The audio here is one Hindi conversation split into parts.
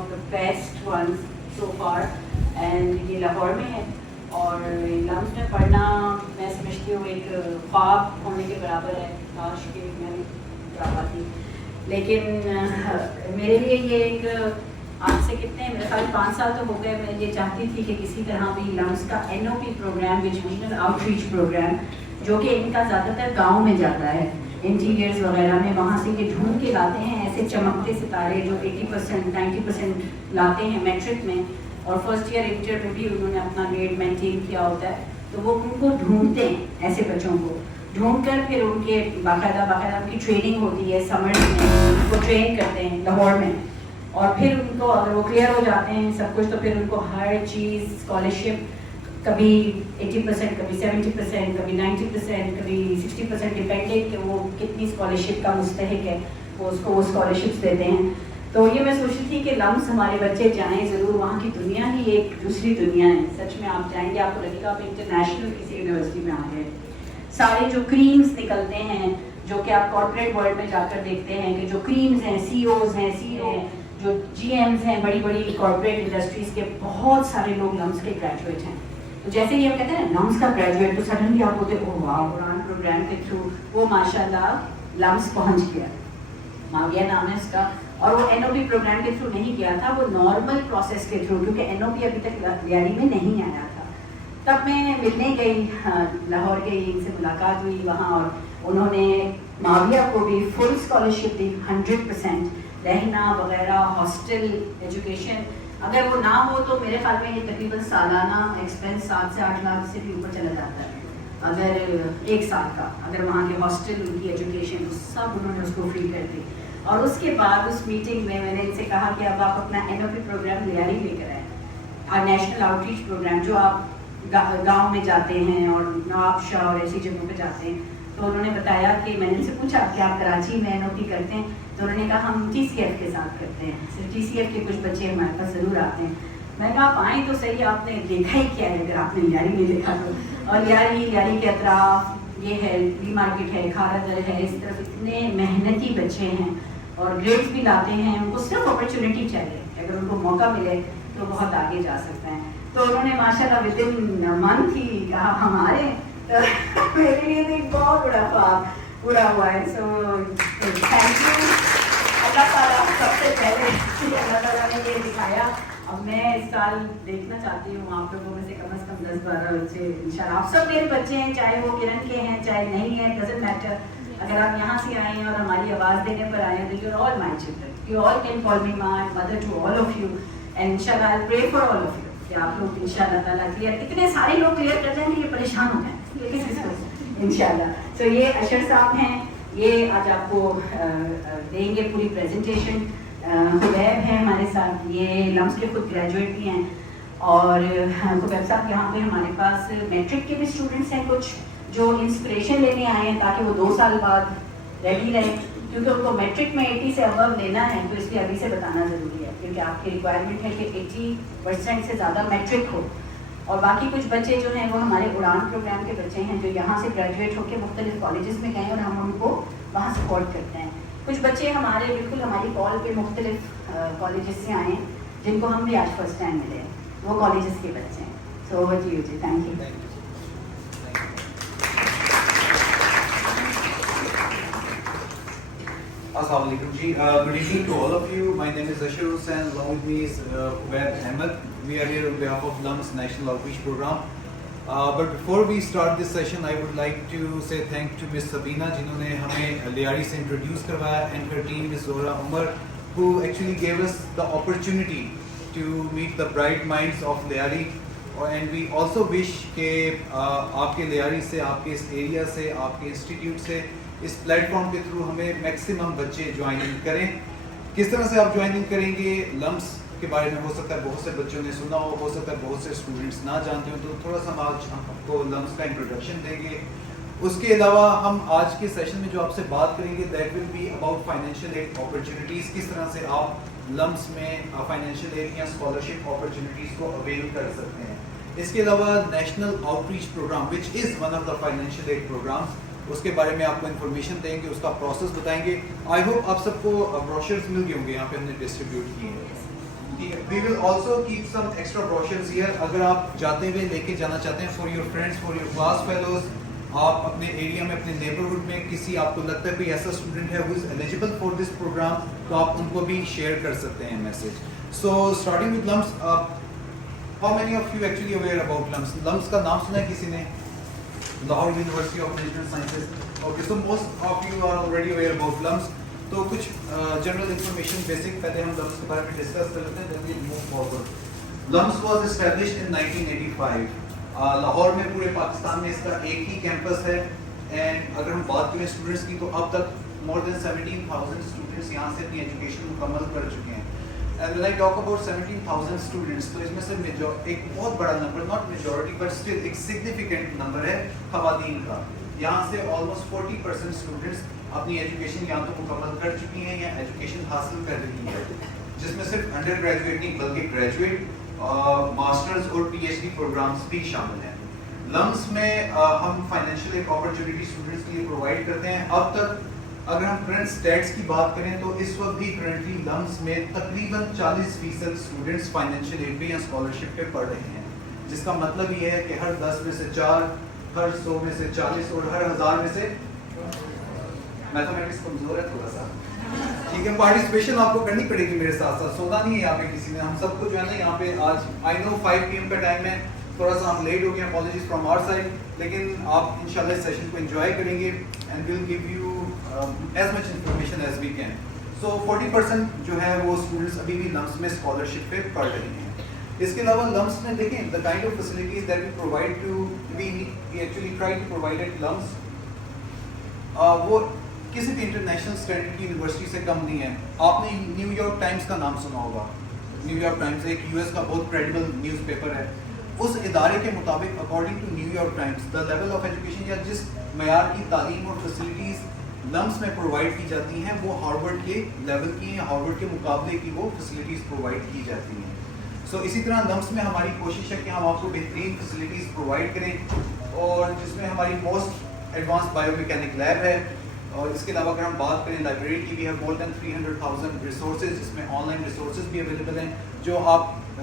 of the best ones so far and ये लाहौर में है और लम्स में पढ़ना मैं समझती हूँ एक ख्वाब होने के बराबर है, काश कि मैं जा पाती। लेकिन मेरे लिए ये एक आज से कितने मेरे ख्याल 5 साल तो हो गए, मैं ये चाहती थी कि किसी तरह भी लम्स का NOP programme, vaginal outreach programme, जो कि इनका ज़्यादातर गांव में जाता है, इंटीरियर्स वगैरह में, वहाँ से ये ढूंढ के लाते हैं ऐसे चमकते सितारे जो 80% 90% लाते हैं मैट्रिक में, और फर्स्ट ईयर इंटर में भी उन्होंने अपना ग्रेड मेंटेन किया होता है, तो वो उनको ढूंढते हैं ऐसे बच्चों को, ढूंढ कर फिर उनके बाकायदा उनकी ट्रेनिंग होती है, समर में उनको ट्रेन करते हैं लाहौर में, और फिर उनको अगर वो क्लियर हो जाते हैं सब कुछ तो फिर उनको हर चीज़ स्कॉलरशिप, कभी 80%, कभी 70%, कभी 90%, कभी 60%, डिपेंडेंट कि वो कितनी स्कॉलरशिप का मुस्तहिक है, वो उसको वो स्कॉलरशिप्स देते हैं। तो ये मैं सोच रही थी कि लम्स हमारे बच्चे जाएं ज़रूर, वहाँ की दुनिया ही एक दूसरी दुनिया है, सच में आप जाएंगे आपको लगेगा आप इंटरनेशनल किसी यूनिवर्सिटी में आ गए। सारे जो क्रीम्स निकलते हैं जो कि आप कॉर्पोरेट वर्ल्ड में जाकर देखते हैं कि जो क्रीम्स हैं, CEOs हैं, CEO जो GMs हैं, बड़ी बड़ी कॉर्पोरेट इंडस्ट्रीज़ के बहुत सारे लोग लम्स के ग्रेजुएट हैं। तो जैसे ही हम कहते हैं ना लम्स का ग्रेजुएट, तो सडनली आप बोलते हो वाह, कुरान प्रोग्राम के थ्रू वो माशाल्लाह लम्स पहुंच गया, माविया नाम है उसका, और वो NOP प्रोग्राम के थ्रू नहीं किया था, वो नॉर्मल प्रोसेस के थ्रू, क्योंकि NOP अभी तक लियारी में नहीं आया था। तब मैं मिलने गई, लाहौर गई, इनसे मुलाकात हुई वहाँ, और उन्होंने माविया को भी फुल स्कॉलरशिप दी, 100%, रहना वगैरह, हॉस्टल, एजुकेशन, अगर वो ना हो तो मेरे ख्याल में ये तकरीबन सालाना एक्सपेंस 7 से 8 लाख से भी ऊपर चला जाता है, अगर एक साल का, अगर वहाँ के हॉस्टल, उनकी एजुकेशन, तो सब उन्होंने उसको फ्री कर दी। और उसके बाद उस मीटिंग में मैंने इनसे कहा कि अब आप अपना NOP प्रोग्राम लियारी लेकर आए, और नेशनल आउटरीच प्रोग्राम जो आप गाँव में जाते हैं और नवाब शाह और ऐसी जगहों पर जाते हैं। तो उन्होंने बताया कि मैंने उनसे पूछा कि आप कराची में NOP करते हैं, तो उन्होंने कहा हम TCF के साथ करते हैं, सिर्फ TCF के कुछ बच्चे हमारे पास ज़रूर आते हैं। मैंने कहा आप आएँ तो सही, आपने देखा ही क्या है अगर आपने लियारी नहीं देखा तो, और लियारी के अतराफ ये है, ली मार्केट है, खारादर है, इस तरफ इतने मेहनती बच्चे हैं और ग्रेड्स भी लाते हैं, उनको सिर्फ अपॉर्चुनिटी चाहिए, अगर उनको मौका मिले तो बहुत आगे जा सकते हैं। तो उन्होंने माशाल्लाह विदिन मंथ ही कहा हमारे, तो मेरे लिए तो एक बहुत बड़ा ख्वाब पूरा हुआ है। सो थैंक यू अल्लाह ताला, सबसे पहले अल्लाह ताला ने ये दिखाया। अब मैं इस साल देखना चाहती हूँ आप लोगों में से कम 10-12 बच्चे इंशाल्लाह, आप सब मेरे बच्चे हैं, चाहे वो किरण के हैं चाहे नहीं है, डजंट मैटर, अगर आप यहाँ से आए हैं और हमारी आवाज़ देने पर आए हैं तो you are all my children, you all can call me my mother to all of you, and इंशाल्लाह I will pray for all of you कि आप लोग इंशाल्लाह ताला क्लियर, इतने सारे लोग क्लियर कर जाएंगे, ये परेशान हो जाए इंशाल्लाह। तो ये अशर साहब हैं, ये आज आपको देंगे पूरी प्रेजेंटेशन। खुबैब हैं हमारे साथ, ये लम्स के खुद ग्रेजुएट भी हैं, और खुबैब साहब यहाँ पे हमारे पास मैट्रिक के भी स्टूडेंट्स हैं कुछ, जो इंस्पिरेशन लेने आए हैं ताकि वो 2 साल बाद रेडी रहें, क्योंकि उनको मैट्रिक में 80 से अबव लेना है, तो इसलिए अभी से बताना ज़रूरी है, क्योंकि आपकी रिक्वायरमेंट है कि 80% से ज़्यादा मैट्रिक हो। और बाकी कुछ बच्चे जो हैं वो हमारे उड़ान प्रोग्राम के बच्चे हैं, जो यहाँ से ग्रेजुएट होकर मुख्तलिफ कॉलेजेस में गए और हम उनको वहाँ सपोर्ट करते हैं। कुछ बच्चे हमारे बिल्कुल हमारी कॉल पे मुख्तलिफ कॉलेजेस से आए हैं, जिनको हम भी आज फर्स्ट टाइम मिले, वो कॉलेजेस के बच्चे हैं। सो ओवर टू यू जी, thank you. Assalamu alaikum ji. Good evening to all of you. My name is Ashar Hussain. Along with me is Ubaid Ahmed. We are here on behalf of LUMS National Outreach Program. But before we start this session, I would like to say thank to Miss Sabina, जिन्होंने हमें लियारी से introduce करवाया, and her team Miss Zora Umar, who actually gave us the opportunity to meet the bright minds of Lyari. And we also wish कि आपके लियारी से, आपके इस एरिया से, आपके इंस्टीट्यूट से, इस प्लेटफॉर्म के थ्रू हमें मैक्सिमम बच्चे ज्वाइनिंग करें। किस तरह से आप ज्वाइनिंग करेंगे, लम्स के बारे में हो सकता है बहुत से बच्चों ने सुना हो सकता है बहुत से स्टूडेंट्स ना जानते हो, तो थोड़ा सा आज हम आपको लम्स का इंट्रोडक्शन देंगे। उसके अलावा हम आज के सेशन में जो आपसे बात करेंगे that will be about financial aid opportunities, किस तरह से आप लम्स में फाइनेंशियल एड या स्कॉलरशिप अपॉर्चुनिटीज़ को अवेल कर सकते हैं। इसके अलावा national outreach program which is one of the financial aid programs, उसके बारे में आपको इन्फॉर्मेशन देंगे, उसका प्रोसेस बताएंगे। आई होप आप सबको ब्रोशर्स मिल गए होंगे, यहाँ पे हमने डिस्ट्रीब्यूट किए हैं। We will also keep some extra brochures here. अगर आप जाते हुए लेके जाना चाहते हैं for your friends, for your class fellows, आप अपने एरिया में, अपने नेबरहुड में किसी आपको लगता है कोई ऐसा स्टूडेंट है who is eligible for this program, तो आप उनको भी शेयर कर सकते हैं message. So starting with LUMS, how many of you actually aware about LUMS? LUMS का नाम सुना है किसी ने? Lahore University of Management Sciences. Okay, so most of you are already aware about LUMS. तो कुछ जनरल इंफॉर्मेशन बेसिक पहले हम लम्स के बारे में डिस्कस कर लेते हैं, then we move forward. LUMS was established in 1985. Lahore में पूरे पाकिस्तान में इसका एक ही कैंपस है. एंड अगर हम बात करें स्टूडेंट्स की, तो अब तक more than 17,000 स्टूडेंट्स यहाँ से अपनी एजुकेशन मुकम्मल कर चुके हैं. And when I talk about 17,000 students, तो इसमें से एक बहुत बड़ा number, not majority but still एक significant नंबर है ख़वातीन का. यहाँ से almost 40% स्टूडेंट्स अपनी एजुकेशन यहाँ तो मुकम्मल कर चुकी हैं या एजुकेशन हासिल कर रही है, जिसमें सिर्फ अंडर ग्रेजुएट नहीं बल्कि ग्रेजुएट, मास्टर्स और पीएचडी प्रोग्राम्स भी शामिल हैं. लम्स में हम फाइनेंशियल एक अपॉर्चुनिटी स्टूडेंट्स के लिए प्रोवाइड करते हैं. अब तक अगर हम करंट स्टैट्स की बात करें तो इस वक्त भी करंटली लम्स में तकरीबन 40% स्टूडेंट्स फाइनेंशियल एड पे या स्कॉलरशिप पे पढ़ रहे हैं, जिसका मतलब ये है कि हर 10 में से 4, हर 100 में से 40 और हर 1000 में से, मैथमेटिक्स कमजोर है थोड़ा सा, ठीक है, पार्टिसिपेशन आपको करनी पड़ेगी मेरे साथ साथ, सोना नहीं है यहाँ पे किसी ने. हम सबको जो है ना यहाँ पे आज आई नो 5 PM का टाइम है, थोड़ा सा हम लेट हो गए, अपॉलॉजीज फ्रॉम आवर साइड, लेकिन आप इंशाल्लाह इस सेशन को एंजॉय करेंगे and will give you as much information as we can. So 40% जो है वो स्टूडेंट्स अभी भी लम्स में स्कॉलरशिप पे पढ़ रहे हैं. इसके अलावा लम्स में देखें the kind of facilities that we provide to we actually try to provide at LUMS, वो किसी भी इंटरनेशनल स्टैंडर्ड की यूनिवर्सिटी से कम नहीं है. आपने न्यूयॉर्क टाइम्स का नाम सुना होगा. न्यूयॉर्क टाइम्स एक यूएस का बहुत क्रेडिबल न्यूज़पेपर है. उस इदारे के मुताबिक according to New York Times the level of education या जिस मयार की तालीम और फैसिलिटीज़ लम्स में प्रोवाइड की जाती हैं वो हार्वर्ड के लेवल की या हार्वर्ड के मुकाबले की वो फैसिलिटीज़ प्रोवाइड की जाती हैं. सो इसी तरह लम्स में हमारी कोशिश है कि हम आपको बेहतरीन फैसिलिटीज़ प्रोवाइड करें, और जिसमें हमारी मोस्ट एडवांस बायोमैकेनिक लैब है. और इसके अलावा अगर हम बात करें लाइब्रेरी की, भी है मोर देन 300,000 रिसोर्सेज, जिसमें ऑनलाइन रिसोर्सेज भी अवेलेबल हैं जो आप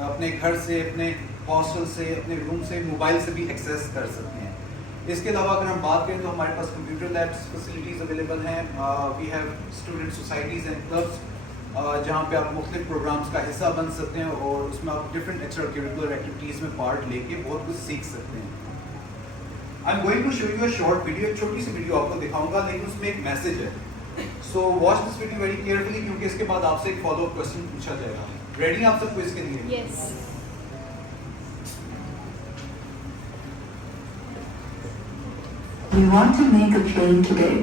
अपने घर से, अपने हॉस्टल से, अपने रूम से, मोबाइल से भी एक्सेस कर सकते हैं. इसके अलावा अगर हम बात करें तो हमारे पास कंप्यूटर लैब्स फैसिलिटीज़ अवेलेबल हैं. We have student societies and clubs जहाँ पे आप मुख्तलिफ प्रोग्राम्स का हिस्सा बन सकते हैं और उसमें आप डिफरेंट एक्स्ट्रा करिकुलर एक्टिविटीज़ में पार्ट लेके बहुत कुछ सीख सकते हैं. I am going to show you a short video, एक छोटी सी वीडियो आपको दिखाऊंगा, लेकिन उसमें एक मैसेज है. So watch this video very carefully, क्योंकि इसके बाद आपसे एक फॉलो अप क्वेश्चन पूछा जाएगा. रेडी आप सबको इसके लिए? Yes. We want to make a claim today.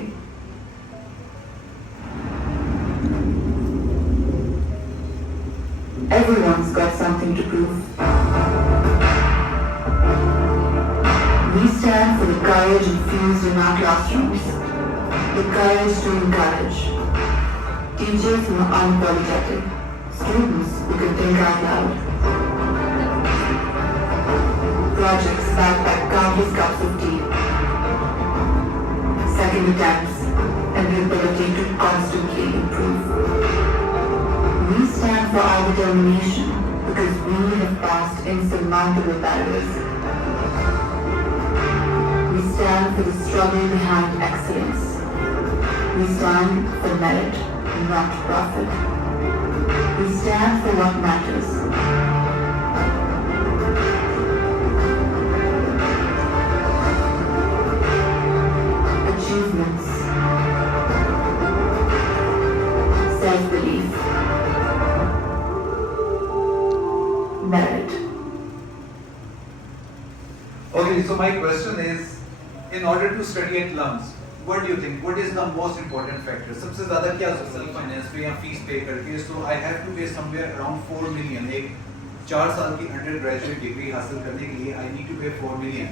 Everyone's got something to prove. We stand for the courage infused in our classrooms, the courage to encourage. Teachers who are unapologetic, students who can think out loud. Projects backed by countless cups of tea. Second attempts and the ability to constantly improve. We stand for our determination because we have passed insurmountable barriers. We stand for the struggle behind excellence. We stand for merit, not profit. We stand for what matters. Achievements, self-belief, merit. Okay, so my question is, in order to study at LUMS, what do you think? What is the most important factor? सबसे ज़्यादा क्या सेल्फ फाइनेंस पे या फीस पे करके? So I have to pay somewhere around 4 million. एक 4 साल की अंडर ग्रेजुएट डिग्री हासिल करने के लिए I need to pay 4 million,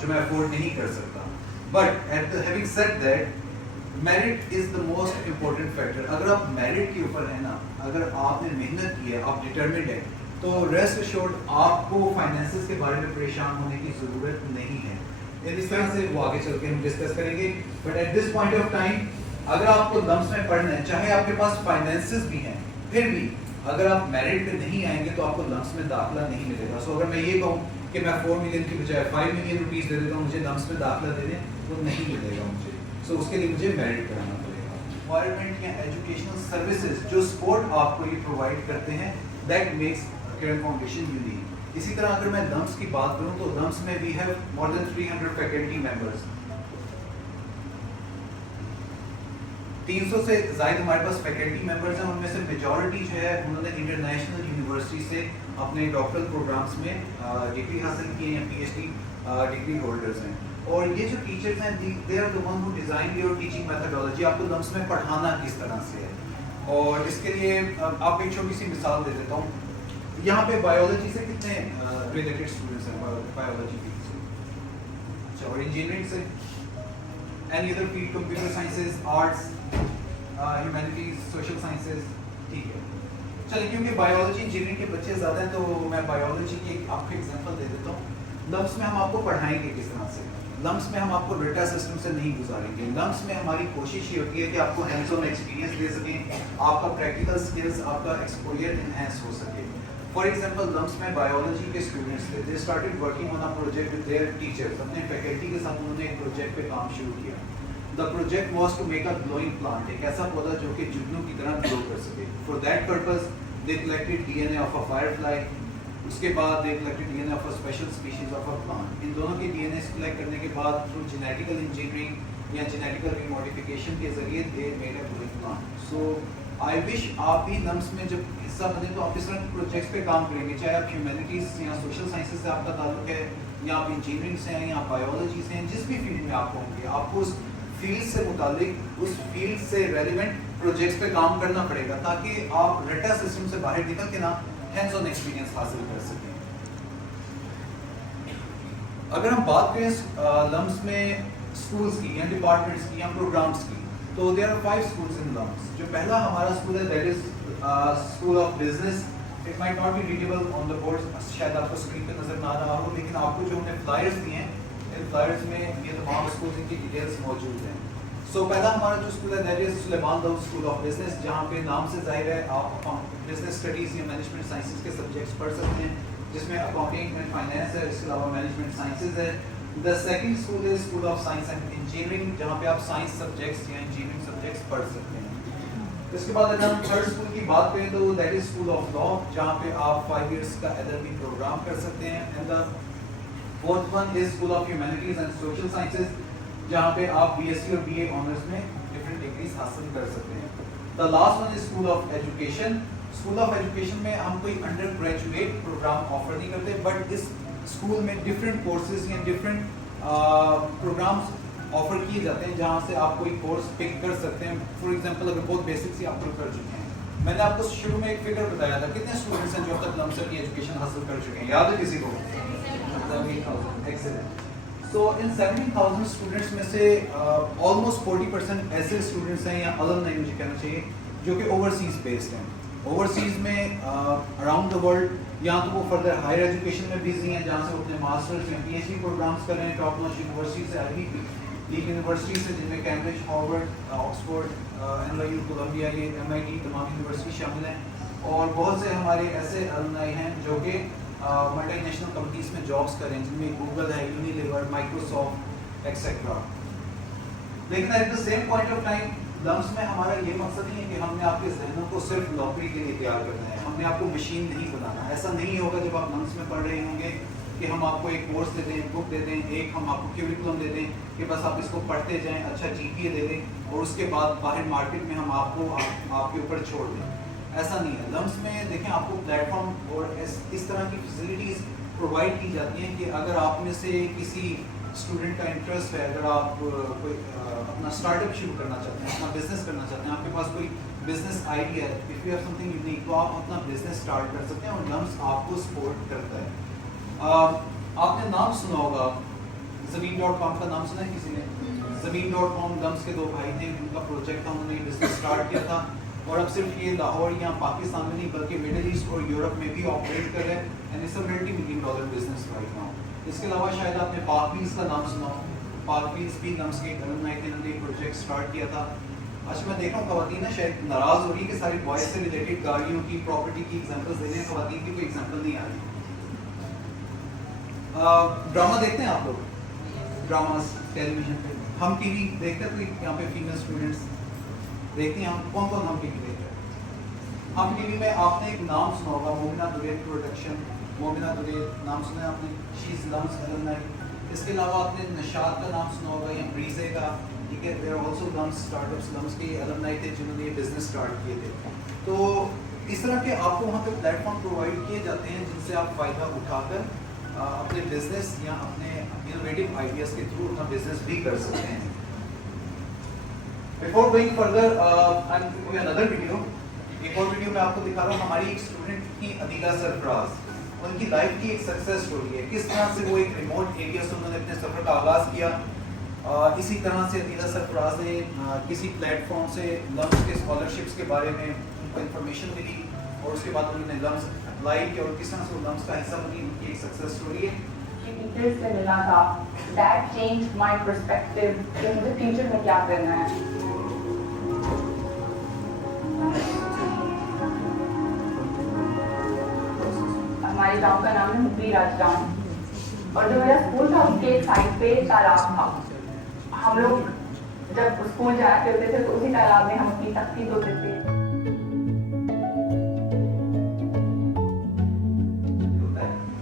जो मैं अफोर्ड नहीं कर सकता. But having said that, merit is the most important factor. अगर आप merit के ऊपर है ना, अगर आपने मेहनत की है, आप determined है, तो rest assured आपको finances के बारे में परेशान होने की ज़रूरत नहीं है. इस तरह से वो आगे चल के हम डिस्कस करेंगे. But at this point of time अगर आपको लम्स में पढ़ना है, चाहे आपके पास फाइनेंसेस भी हैं, फिर भी अगर आप मेरिट पे नहीं आएंगे तो आपको लम्स में दाखिला नहीं मिलेगा। सो अगर मैं ये कहूँ कि मैं 4 मिलियन की बजाय 5 मिलियन रुपीज़ दे देता हूँ, मुझे लम्स में दाखिला दे दें, वो नहीं मिलेगा मुझे। सो उसके लिए मुझे मेरिट कराना पड़ेगा। एनवायरनमेंट या एजुकेशनल सर्विसेज जो सपोर्ट आपको ये प्रोवाइड करते हैं, that makes care foundation unique. इसी तरह अगर मैं लम्स की बात करूँ तो लम्स में we have more than 300 faculty members. 300 से ज़ायद हमारे पास फैकल्टी मेंबर्स हैं, उनमें से मेजॉरिटी जो है उन्होंने इंटरनेशनल यूनिवर्सिटी से अपने डॉक्टरल प्रोग्राम्स में डिग्री हासिल की है या PhD डिग्री होल्डर्स हैं। और ये जो टीचर्स हैं, they are the one who design your teaching methodology, आपको लम्स में पढ़ाना किस तरह से है। और इसके लिए आप एक छोटी सी मिसाल दे देता हूँ। यहाँ पे बायोलॉजी से कितने रिलेटेड स्टूडेंट्स हैं बायोलॉजी फील्ड से? अच्छा, और इंजीनियरिंग से? Any other field, computer sciences, arts, humanities, social sciences? ठीक है, चलिए, क्योंकि बायोलॉजी इंजीनियरिंग के बच्चे ज़्यादा हैं तो मैं बायोलॉजी की आपको एग्जांपल दे देता हूँ। लम्स में हम आपको पढ़ाएंगे किस तरह से? लम्स में हम आपको डेटा सिस्टम से नहीं गुजारेंगे। लम्स में हमारी कोशिश ये होती है कि आपको हैंड्स ऑन एक्सपीरियंस दे सकें, आपका प्रैक्टिकल स्किल्स, आपका एक्सपोजर इनहेंस हो सके। फॉर एग्जांपल, लम्स में बायोलॉजी के स्टूडेंट्स थे, they started working on a project with their teachers. अपने फैकल्टी के साथ उन्होंने एक प्रोजेक्ट पे काम शुरू किया। The project was to make a glowing plant, एक ऐसा पौधा जो कि जुगनू की तरह ग्लो कर सके। For that purpose they collected DNA of a firefly, उसके बाद they collected DNA of a special species of a plant. इन दोनों के DNA कलेक्ट करने के बाद थ्रू जेनेटिकल इंजीनियरिंग या जेनेटिकल रिमोडिफिकेशन के जरिए they made a glowing plant. So I wish आप भी लम्स में जब हिस्सा बने तो आप इस तरह प्रोजेक्ट्स पे काम करेंगे, चाहे आप ह्यूमैनिटीज़ या सोशल साइंसेज से आपका ताल्लुक है, या आप इंजीनियरिंग से हैं, या बायोलॉजी से हैं, जिस भी फील्ड में आप होंगे, आपको उस फील्ड से मुतालिक, उस फील्ड से रेलिवेंट प्रोजेक्ट्स पे काम करना पड़ेगा ताकि आप रट्टा सिस्टम से बाहर निकल के ना हैंड्स ऑन एक्सपीरियंस हासिल कर सकें। अगर हम बात करें लम्स में स्कूल्स की या डिपार्टमेंट्स की या प्रोग्राम्स की, तो there are 5 schools in LUMS. जो पहला हमारा स्कूल है that is school of business. It might not be readable on the board, शायद आपको स्क्रीन पे नजर ना आ रहा हो, लेकिन आपको जो हमने फ्लायर्स दिए हैं, इन फ्लायर्स में ये तमाम स्कूल्स की डिटेल्स मौजूद हैं। सो पहला हमारा जो स्कूल है that is Suleman Daud school of business, जहाँ पे नाम से जाहिर है आप बिजनेस स्टडीज़ या मैनेजमेंट साइंसेज के सब्जेक्ट्स पढ़ सकते हैं, जिसमें अकाउंटिंग एंड फाइनेंस है, इसके अलावा मैनेजमेंट साइंसेज है। The second school is school of science and engineering, जहाँ पे आप साइंस सब्जेक्ट्स या इंजीनियरिंग सब्जेक्ट्स पढ़ सकते हैं। इसके बाद अगर हम थर्ड स्कूल की बात करें तो that is school of law, जहाँ पे आप 5 इयर्स का LLB प्रोग्राम कर सकते हैं। And the fourth one is school of humanities and social sciences, जहाँ पे आप BSc और BA ऑनर्स में डिफरेंट डिग्रीज हासिल कर सकते हैं। The last one is school of education. School of education में हम कोई अंडर ग्रेजुएट प्रोग्राम ऑफर नहीं करते, बट इस स्कूल में डिफरेंट कोर्सेज या डिफरेंट प्रोग्राम्स ऑफर किए जाते हैं, जहाँ से आप कोई कोर्स पिक कर सकते हैं। फॉर एग्जांपल, अगर बहुत बेसिक से आप कर चुके हैं, मैंने आपको शुरू में एक फिगर बताया था, कितने स्टूडेंट्स हैं जो अब तक लम्स की एजुकेशन हासिल कर चुके हैं, याद है किसी को? 17,000। एक्सीलेंट। सो इन 17,000 स्टूडेंट्स में से ऑलमोस्ट 40% ऐसे स्टूडेंट्स हैं या अलमनाई मुझे कहना चाहिए जो कि ओवरसीज बेस्ड हैं। ओवरसीज में अराउंड द वर्ल्ड, या तो वो फर्दर हायर एजुकेशन में बिजी हैं, जहाँ से वो अपने मास्टर्स या PhD प्रोग्राम्स कर रहे हैं टॉप नॉच यूनिवर्सिटी से, आईवी लीग यूनिवर्सिटी से, जिनमें Cambridge, Harvard, Oxford, NYU, Columbia, ये MIT तमाम यूनिवर्सिटी शामिल हैं। और बहुत से हमारे ऐसे अलमनाई हैं जो कि मल्टीनेशनल कंपनीज में जॉब्स करें, जिनमें गूगल है, यूनिलीवर, माइक्रोसॉफ्ट एक्सेट्रा। लेकिन at the same point of time LUMS में हमारा ये मकसद नहीं है कि हमने आपके जहनों को सिर्फ नौकरी के लिए तैयार करना है, हमने आपको मशीन नहीं बनाना। ऐसा नहीं होगा जब आप लम्स में पढ़ रहे होंगे कि हम आपको एक कोर्स दे दें, बुक दे दें, एक हम आपको क्यूरिकुलम दे दें कि बस आप इसको पढ़ते जाएं, अच्छा GPA दे दें और उसके बाद बाहर मार्केट में हम आपको आपके ऊपर छोड़ दें। ऐसा नहीं है। लम्स में देखें, आपको प्लेटफॉर्म और इस तरह की फैसिलिटीज़ प्रोवाइड की जाती हैं कि अगर आप में से किसी स्टूडेंट का इंटरेस्ट है, अगर आप कोई अपना स्टार्टअप शुरू करना चाहते हैं, अपना बिजनेस करना चाहते हैं, आपके पास कोई बिजनेस आइडिया है, if you have something unique, तो आप अपना बिजनेस स्टार्ट कर सकते हैं और लम्स आपको सपोर्ट करता है। आपने नाम सुना होगा, ज़मीन.com का नाम सुना है किसी ने? ज़मीन.com लम्स के 2 भाई थे, उनका प्रोजेक्ट था, उन्होंने बिजनेस स्टार्ट किया था और अब सिर्फ ये लाहौर या पाकिस्तान में नहीं बल्कि मिडिल ईस्ट और यूरोप में भी ऑपरेट कर रहे हैं, and it's a $multi-million business right now. इसके अलावा शायद आपने पार्क व्हील्स का नाम सुना हो। पार्क व्हील्स भी लम्स के अलमनाई थे, उन्होंने एक प्रोजेक्ट स्टार्ट किया था अच्छा मैं देख रहा हूँ खवातीन ना शायद नाराज हो रही है कि सारी बॉयज से रिलेटेड गाड़ियों की प्रॉपर्टी की एग्जांपल्स दे रहे हैं, खवातीन की कोई एग्जांपल नहीं आ रही। ड्रामा देखते हैं आप लोग? ड्रामास टेलीविजन पे हम टीवी देखते हैं? तो यहाँ पे फीमेल स्टूडेंट्स देखती हैं। हम कौन हम टीवी देखते हैं? हम टीवी में आपने एक नाम सुना होगा, मोमिना दुरेद प्रोडक्शन। मोमिना दुरेद नाम सुना है आपने? She is LUMS alumni. इसके अलावा आपने नशाद का नाम सुना होगा या ब्रीजे का, ठीक है। There also LUMS startups, LUMS के अलमनाई थे जिन्होंने ये बिजनेस स्टार्ट किए थे। तो इस तरह के आपको वहाँ पे प्लेटफॉर्म प्रोवाइड किए जाते हैं जिनसे आप फ़ायदा उठाकर अपने बिजनेस या अपने इनोवेटिव आइडियाज़ के थ्रू अपना बिजनेस भी कर सकते हैं। Before going further I am giving another video. एक और वीडियो मैं आपको दिखा रहा हूँ हमारी एक स्टूडेंट की अदीला सरफराज। उनकी लाइफ की एक सक्सेस स्टोरी है, किस तरह से वो एक रिमोट एरिया से उन्होंने अपने सफ़र का आगाज़ किया। इसी तरह से अदीला सरफराज ने किसी प्लेटफॉर्म से लम्स के स्कॉलरशिप्स के बारे में उनको इन्फॉर्मेशन मिली और उसके बाद उन्होंने लम्स अप्लाई किया और किस तरह से वो लम्स का हिस्सा बनी। उनकी एक सक्सेस स्टोरी है। टीचर्स से मिला था, दैट चेंज्ड माय पर्सपेक्टिव कि मुझे फ्यूचर में क्या करना है। हमारे गांव का नाम है मुकरी राज गांव और जो मेरा स्कूल था उसके एक साइड पे तालाब था। हम लोग जब स्कूल जाया करते थे तो उसी तालाब में हम अपनी तख्ती धोते थे।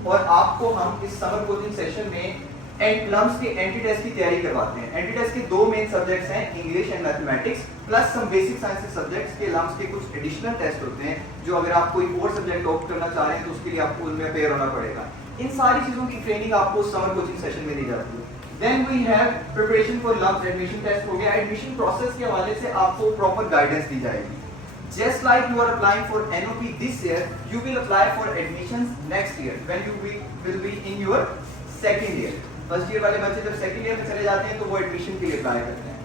और आपको हम इस समर कोचिंग सेशन में लम्स के एंट्री टेस्ट की तैयारी करवाते हैं। एंट्री टेस्ट के दो मेन सब्जेक्ट्स हैं, English and mathematics, plus some basic science subjects के लम्स के कुछ एडिशनल टेस्ट होते हैं जो अगर आप कोई और सब्जेक्ट ऑप्ट करना चाह रहे हैं तो उसके लिए आपको उनमें अपेयर होना पड़ेगा। इन सारी चीजों की ट्रेनिंग आपको समर कोचिंग सेशन में दी जाती है। Then we have preparation for LUMS, admission test हो गया। एडमिशन प्रोसेस के हवाले से आपको प्रॉपर गाइडेंस दी जाएगी। Just like you are applying for NOP this year, you will apply for admissions next year when you will be in your second year. First year वाले बच्चे जब सेकंड ईयर में चले जाते हैं तो वो एडमिशन के लिए अप्लाई करते हैं।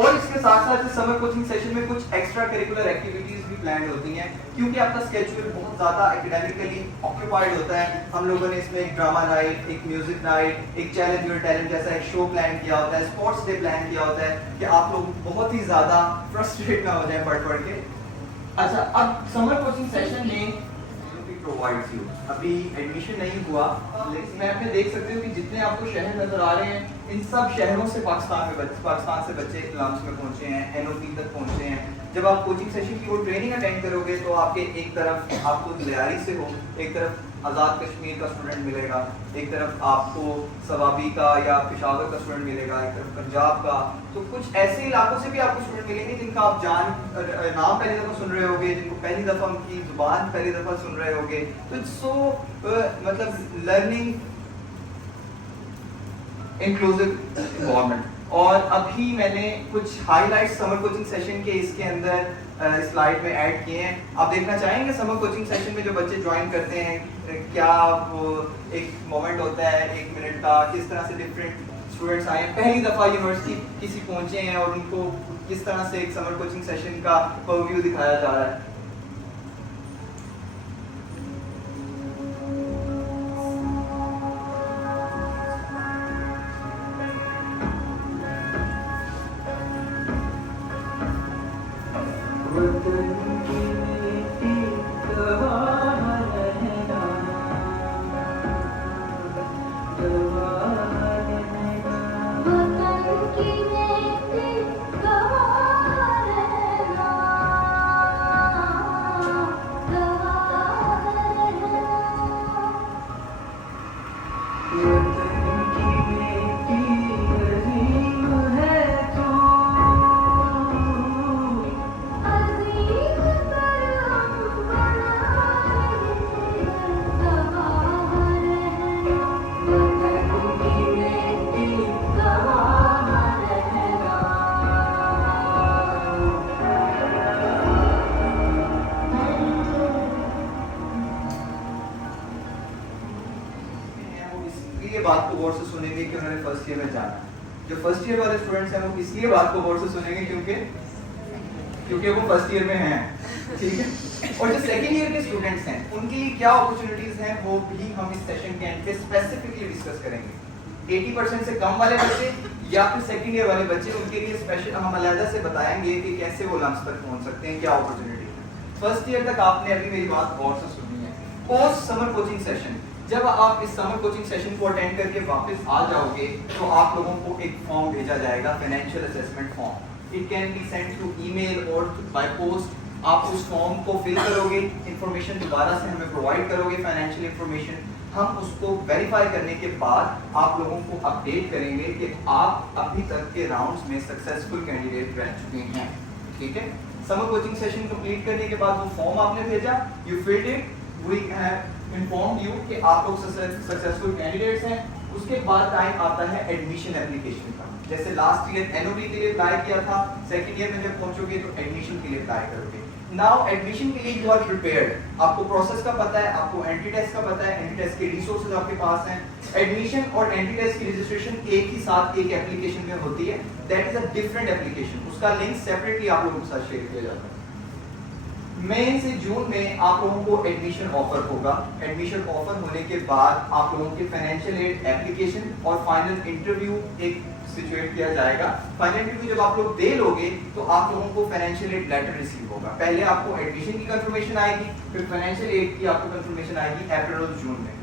और इसके साथ साथ समर कोचिंग सेशन में कुछ एक्स्ट्रा करिकुलर एक्टिविटीज भी प्लान होती हैं क्योंकि आपका स्केड्यूल बहुत ज़्यादा एकेडमिकली ऑक्यूपाइड होता है। हम लोगों ने इसमें एक ड्रामा नाइट, एक म्यूजिक नाइट, एक चैलेंज योर टैलेंट जैसा एक शो प्लान किया होता है, स्पोर्ट्स डे प्लान किया होता है कि आप लोग बहुत ही ज़्यादा फ्रस्ट्रेट ना हो जाए पढ़ के। अच्छा, अब समर कोचिंग सेशन में प्रोवाइड्स यू, अभी एडमिशन नहीं हुआ लेकिन मैप में देख सकते हो कि जितने आपको शहर नजर आ रहे हैं इन सब शहरों से पाकिस्तान से बच्चे लम्स में पहुंचे हैं, NOP तक पहुंचे हैं। जब आप कोचिंग सेशन की वो ट्रेनिंग अटेंड करोगे तो आपके एक तरफ आपको लियारी से हो, एक तरफ आज़ाद कश्मीर का स्टूडेंट मिलेगा, एक तरफ आपको सवाबी का या पेशावर का स्टूडेंट मिलेगा, एक तरफ पंजाब का। तो कुछ ऐसे इलाकों से भी आपको स्टूडेंट मिलेंगे जिनका आप नाम पहली दफ़ा सुन रहे होगे, जिनको पहली दफ़ा उनकी ज़ुबान पहली दफ़ा सुन रहे होगे। तो इट्स सो मतलब लर्निंग इंक्लूसिव एनवायरनमेंट। और अभी मैंने कुछ हाईलाइट्स समर कोचिंग सेशन के इसके अंदर स्लाइड में ऐड किए हैं। आप देखना चाहेंगे समर कोचिंग सेशन में जो बच्चे ज्वाइन करते हैं क्या वो एक मोमेंट होता है 1 मिनट का, किस तरह से डिफरेंट स्टूडेंट्स आए पहली दफ़ा यूनिवर्सिटी किसी पहुंचे हैं और उनको किस तरह से एक समर कोचिंग सेशन का ओवरव्यू दिखाया जा रहा है। बात को गौर से सुनेंगे कि उन्होंने फर्स्ट ईयर में जाना है। जो फर्स्ट ईयर वाले स्टूडेंट्स हैं वो इसलिए बात को गौर से सुनेंगे क्योंकि वो फर्स्ट ईयर में हैं, ठीक है। और जो सेकंड ईयर के स्टूडेंट्स हैं उनके लिए क्या अपॉर्चुनिटीज हैं वो भी हम इस सेशन के एंड पे स्पेसिफिकली डिस्कस करेंगे। 80% से कम वाले बच्चे या फिर सेकंड ईयर वाले बच्चे, उनके लिए स्पेशल हम अलग से बताएंगे कि कैसे वो लम्स तक पहुंच सकते हैं, क्या अपॉर्चुनिटी है। फर्स्ट ईयर तक आपने अभी मेरी बात गौर से सुनी है। पोस्ट समर कोचिंग सेशन, जब आप इस समर कोचिंग सेशन को अटेंड करके वापस आ जाओगे तो आप लोगों को एक फॉर्म भेजा जाएगा, financial assessment form. It can be send through email और बाय पोस्ट। आप उस फॉर्म को फिल करोगे, इंफॉर्मेशन दोबारा से हमें प्रोवाइड करोगे, फाइनेंशियल इंफॉर्मेशन। हम उसको वेरीफाई करने के बाद आप लोगों को अपडेट करेंगे कि आप अभी तक के राउंड्स में सक्सेसफुल कैंडिडेट रह चुके हैं, ठीक है। समर कोचिंग सेशन कंप्लीट करने के बाद वो फॉर्म आपने भेजा, you filled it, we have informed you कि आप लोग सक्सेसफुल कैंडिडेट्स हैं। उसके बाद टाइम आता है एडमिशन एप्लीकेशन का। जैसे लास्ट ईयर एनओबी के लिए अप्लाई किया था, सेकंड ईयर में जब पहुंचोगे तो एडमिशन के लिए अप्लाई करोगे। नाउ एडमिशन के लिए यू आर प्रिपेयर्ड, आपको प्रोसेस का पता है, आपको एंट्री टेस्ट का पता है, एंट्री टेस्ट के रिसोर्सेज आपके पास हैं। एडमिशन और एंट्री टेस्ट की रजिस्ट्रेशन एक ही साथ एक एप्लीकेशन में होती है, that is a different application. उसका लिंक सेपरेटली आप लोगों के साथ शेयर किया जाता है। मई से जून में आप लोगों को एडमिशन ऑफर होगा। एडमिशन ऑफर होने के बाद आप लोगों के फाइनेंशियल एड एप्लीकेशन और फाइनल इंटरव्यू एक सिचुएट किया जाएगा। फाइनल इंटरव्यू जब आप लोग दे लोगे तो आप लोगों को फाइनेंशियल एड लेटर रिसीव होगा। पहले आपको एडमिशन की कंफर्मेशन आएगी, फिर फाइनेंशियल एड की आपको कंफर्मेशन आएगी अप्रैल और जून में।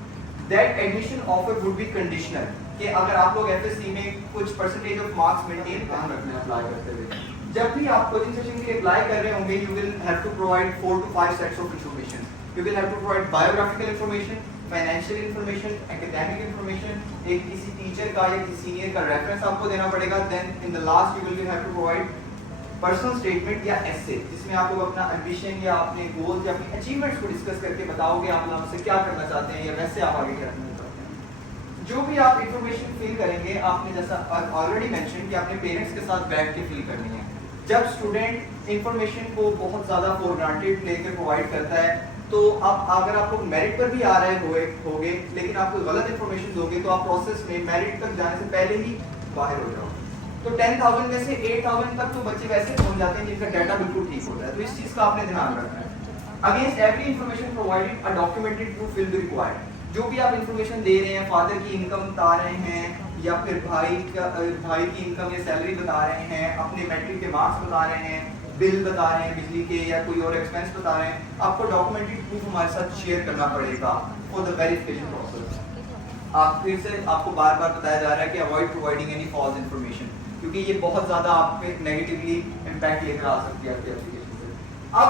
That admission offer would be conditional, कि अगर आप लोग एफएससी में कुछ परसेंटेज ऑफ मार्क्स मेंटेन रखना अप्लाई करते हुए। जब भी आप कोचिंग सेशन के लिए अप्लाई कर रहे होंगे, you will have to provide 4 to 5 sets of information. You will have to provide biographical information, financial information, academic information, एक किसी टीचर का या किसी सीनियर का रेफरेंस आपको देना पड़ेगा। Then in the last you will have to provide personal statement या एसे, जिसमें आप लोग अपना एम्बिशन या अपने गोल्स या अपनी अचीवमेंट्स को डिस्कस करके बताओगे आप लोग से क्या करना चाहते हैं या वैसे आप आगे क्या करना चाहते हैं। जो भी आप इंफॉर्मेशन फिल करेंगे, आपने जैसा ऑलरेडी मेंशन कि आपने पेरेंट्स के साथ बैठ के फिल करनी है। जब स्टूडेंट इंफॉर्मेशन को बहुत ज़्यादा फॉर ग्रांटेड लेकर प्रोवाइड करता है, तो आप अगर आप लोग मेरिट पर भी आ रहे होगे लेकिन आप कोई गलत इंफॉर्मेशन दोगे तो आप प्रोसेस में मेरिट तक जाने से पहले ही बाहर हो जाओगे। तो 10,000 में से 8,000 तक तो बच्चे वैसे पहुंच जाते हैं जिनका डाटा बिल्कुल ठीक होता है, तो इस चीज़ का आपने ध्यान रखना है। Against every information provided a documented proof will be required. जो भी आप इंफॉर्मेशन दे रहे हैं, फादर की इनकम बता रहे हैं या फिर भाई की इनकम या सैलरी बता रहे हैं, अपने मैट्रिक के मार्क्स बता रहे हैं, बिल बता रहे हैं बिजली के या कोई और एक्सपेंस बता रहे हैं, आपको डॉक्यूमेंटेड प्रूफ हमारे साथ शेयर करना पड़ेगा फॉर द वेरिफिकेशन प्रोसेस। आप फिर से आपको बार बार बताया जा रहा है कि avoid providing any false information, क्योंकि ये बहुत ज़्यादा आप पे नेगेटिवली इम्पैक्ट लेकर आ सकती है आपकी एप्लीकेशन से। अब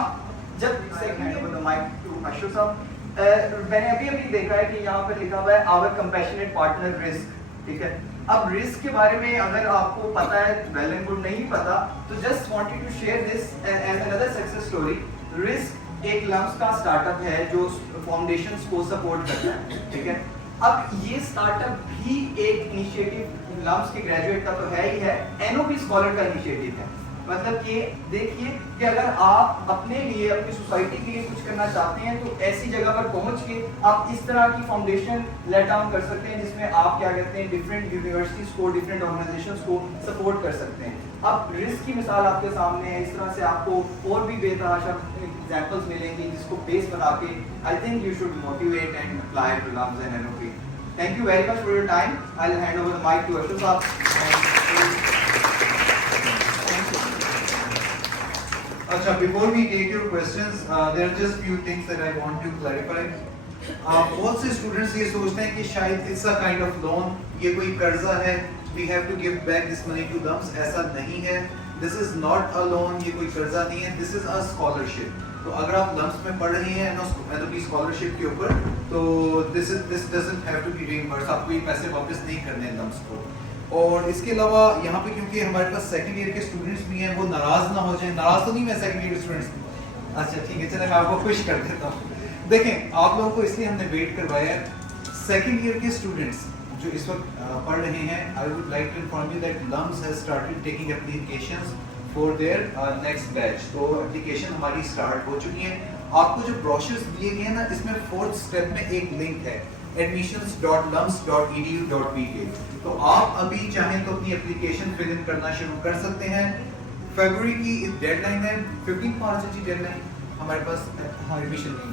जब सेकंड माइक टू अशोक साहब, मैंने अभी देखा है कि यहाँ पर लिखा हुआ है आवर कंपैशनेट पार्टनर रिस्क, ठीक है। अब रिस्क के बारे में अगर आपको पता है, वेल एंड गुड, नहीं पता तो just wanted to share this as another success story. Risk एक लम्स का स्टार्टअप है जो फाउंडेशंस को सपोर्ट करता है, ठीक है। अब ये स्टार्टअप भी एक इनिशिएटिव लम्स के ग्रेजुएट का तो है ही है, एनओपी स्कॉलर का इनिशिएटिव है। मतलब कि देखिए कि अगर आप अपने लिए, अपनी सोसाइटी के लिए कुछ करना चाहते हैं तो ऐसी जगह पर पहुंच के आप इस तरह की फाउंडेशन लेट डाउन कर सकते हैं जिसमें आप क्या कहते हैं डिफरेंट यूनिवर्सिटीज को, डिफरेंट ऑर्गेनाइजेशंस को सपोर्ट कर सकते हैं। अब रिस्क की मिसाल आपके सामने है, इस तरह से आपको और भी बेतहाशा एग्जांपल्स मिलेंगी जिसको बेस बना के I think you should motivate and apply to LUMS and NOP. Thank you very much for your time. I will hand over the mic to Ashok sahab. Acha, before we take your questions, there are just few things that I want to clarify. बहुत से स्टूडेंट्स ये सोचते हैं कि शायद it's a kind of loan, ये कोई कर्जा है, we have to give back this money to LUMS. ऐसा नहीं है, this is not a loan, ये कोई कर्जा नहीं है, दिस इज अ स्कॉलरशिप। तो अगर आप लम्स में पढ़ रहे हैं एनओपी स्कॉलरशिप के ऊपर, तो this doesn't have to be reimbursed, आपको ये पैसे वापस नहीं करने हैं लम्स को। और इसके अलावा यहाँ पे क्योंकि हमारे पास सेकंड ईयर के स्टूडेंट्स भी हैं, वो नाराज ना हो जाएं। नाराज तो नहीं मैं सेकंड ईयर के स्टूडेंट्स, अच्छा ठीक है, चले मैं आपको खुश कर देता हूँ। देखें, आप लोगों को इसलिए हमने वेट करवाया है। सेकंड ईयर के स्टूडेंट्स जो इस वक्त पढ़ रहे हैं, I would like to inform you that LUMS has started taking applications for their next batch. तो एप्लीकेशन हमारी स्टार्ट हो चुकी है। आपको जो ब्रोशर्स दिए गए हैं ना, इसमें 4th स्टेप में एक लिंक है admissions.lums.edu.pk। तो आप अभी चाहें तो अपनी एप्लीकेशन फिल इन करना शुरू कर सकते हैं। फरवरी की डेडलाइन है, 15 मार्च की डेडलाइन हमारे पास एडमिशन की,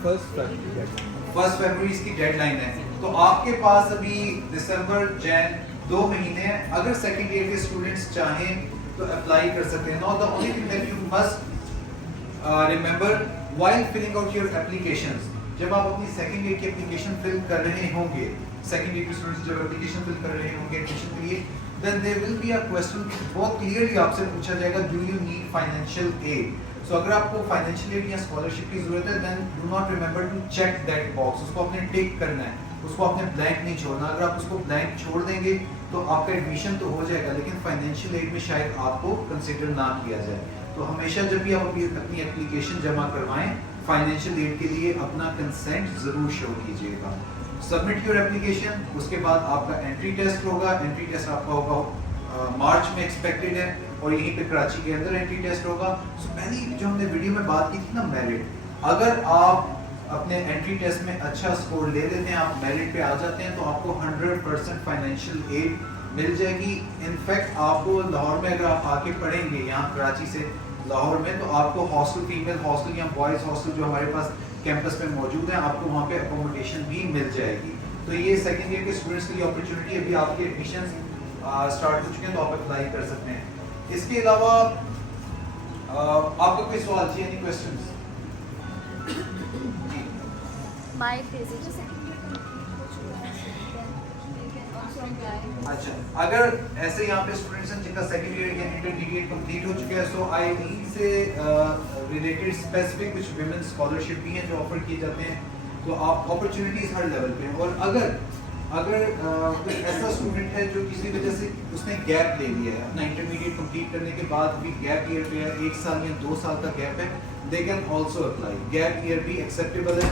1 फरवरी इसकी डेडलाइन है। तो आपके पास अभी दिसंबर, जैन, 2 महीने हैं, अगर सेकेंड ईयर के स्टूडेंट्स चाहें तो अप्लाई कर सकते हैं। Now the only thing that you must remember while filling out your applications, जब आप अपनी सेकेंड ईयर की एप्लीकेशन फिल कर रहे होंगे, सेकेंड ईयर के स्टूडेंट्स जब एप्लीकेशन फिल कर रहे होंगे एडमिशन के लिए, then there will be a question, बहुत क्लियरली आपसे पूछा जाएगा, do you need financial aid? So अगर आपको फाइनेंशियल एड या स्कॉलरशिप की जरूरत है, then do not remember to check that box, उसको आपने टिक करना है, उसको आपने ब्लैंक नहीं छोड़ना। अगर आप उसको ब्लैंक छोड़ देंगे तो आपका एडमिशन तो हो जाएगा, लेकिन फाइनेंशियल एड में शायद आपको कंसिडर ना किया जाए। तो हमेशा जब भी आप अपनी एप्लीकेशन जमा करवाएं फाइनेंशियल एड के लिए, अपना कंसेंट जरूर शो कीजिएगा। सबमिट योर एप्लीकेशन, उसके बाद आपका एंट्री टेस्ट होगा। एंट्री टेस्ट आपका होगा मार्च में एक्सपेक्टेड है, और यहीं पे कराची के अंदर एंट्री टेस्ट होगा। सो पहली जो हमने वीडियो में बात की थी ना, मेरिट, अगर आप अपने एंट्री टेस्ट में अच्छा स्कोर ले लेते हैं, आप मेरिट पे आ जाते हैं, तो आपको 100% फाइनेंशियल एड मिल जाएगी। इनफैक्ट आपको लाहौर में अगर आप आके पढ़ेंगे यहाँ कराची से लाहौर में, तो आपको हॉस्टल, फीमेल हॉस्टल या बॉयज़ हॉस्टल जो हमारे पास कैंपस में मौजूद है, आपको वहाँ पे अकोमोडेशन भी मिल जाएगी। तो ये सेकेंड ईयर के स्टूडेंट्स के लिए अपॉर्चुनिटी, अभी आपके एडमिशन स्टार्ट हो चुके हैं तो आप अप्लाई कर सकते हैं। इसके अलावा आपका कोई सवाल जी, एनी क्वेश्चंस? अच्छा, अगर ऐसे यहाँ पे स्टूडेंट्स हैं जिनका सेकंड ईयर या इंटरमीडिएट कंप्लीट हो चुका है, सो आई से रिलेटेड स्पेसिफिक कुछ विमेन स्कॉलरशिप भी हैं जो ऑफर किए जाते हैं, तो आप अपॉर्चुनिटीज हर लेवल पे हैं। और अगर कोई ऐसा स्टूडेंट है जो किसी वजह से उसने गैप ले लिया है, अपना इंटरमीडिएट कंप्लीट करने के बाद भी गैप ईयर पे है, 1 साल या 2 साल का गैप है, they can also apply. Gap year भी एक्सेप्टेबल है।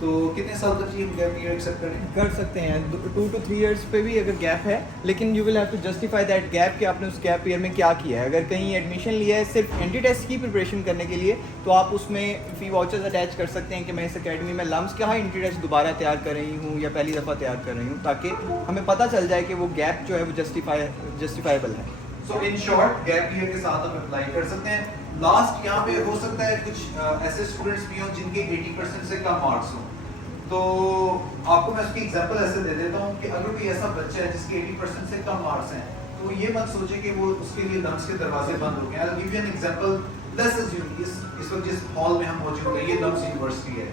तो कितने साल तक ये गैप ईयर एक्सेप्ट कर सकते हैं? 2 to 3 इयर्स पे भी अगर गैप है, लेकिन you will have to justify that gap कि आपने उस गैप ईयर में क्या किया है। अगर कहीं एडमिशन लिया है सिर्फ एंट्री टेस्ट की प्रिपरेशन करने के लिए, तो आप उसमें फी वाउचर्स अटैच कर सकते हैं कि मैं इस अकेडमी में लम्स क्या है एंट्री टेस्ट दोबारा तैयार कर रही हूँ या पहली दफ़ा तैयार कर रही हूँ, ताकि हमें पता चल जाए कि वो गैप जो है वो जस्टिफाइबल है। सो इन शॉर्ट गैप ईयर के साथ आप अप्लाई कर सकते हैं। लास्ट यहाँ पे हो सकता है कुछ ऐसे स्टूडेंट्स भी हों जिनके 80% से कम मार्क्स हों, तो आपको मैं उसकी एग्जांपल ऐसे दे देता हूँ कि अगर कोई ऐसा बच्चा है जिसके 80% से कम मार्क्स हैं, तो ये मत सोचे कि वो उसके लिए लम्स के दरवाजे बंद हो गए। I will give you an example. Let's assume इस वक्त जिस हॉल में हम मौजूद हैं ये लम्स यूनिवर्सिटी है,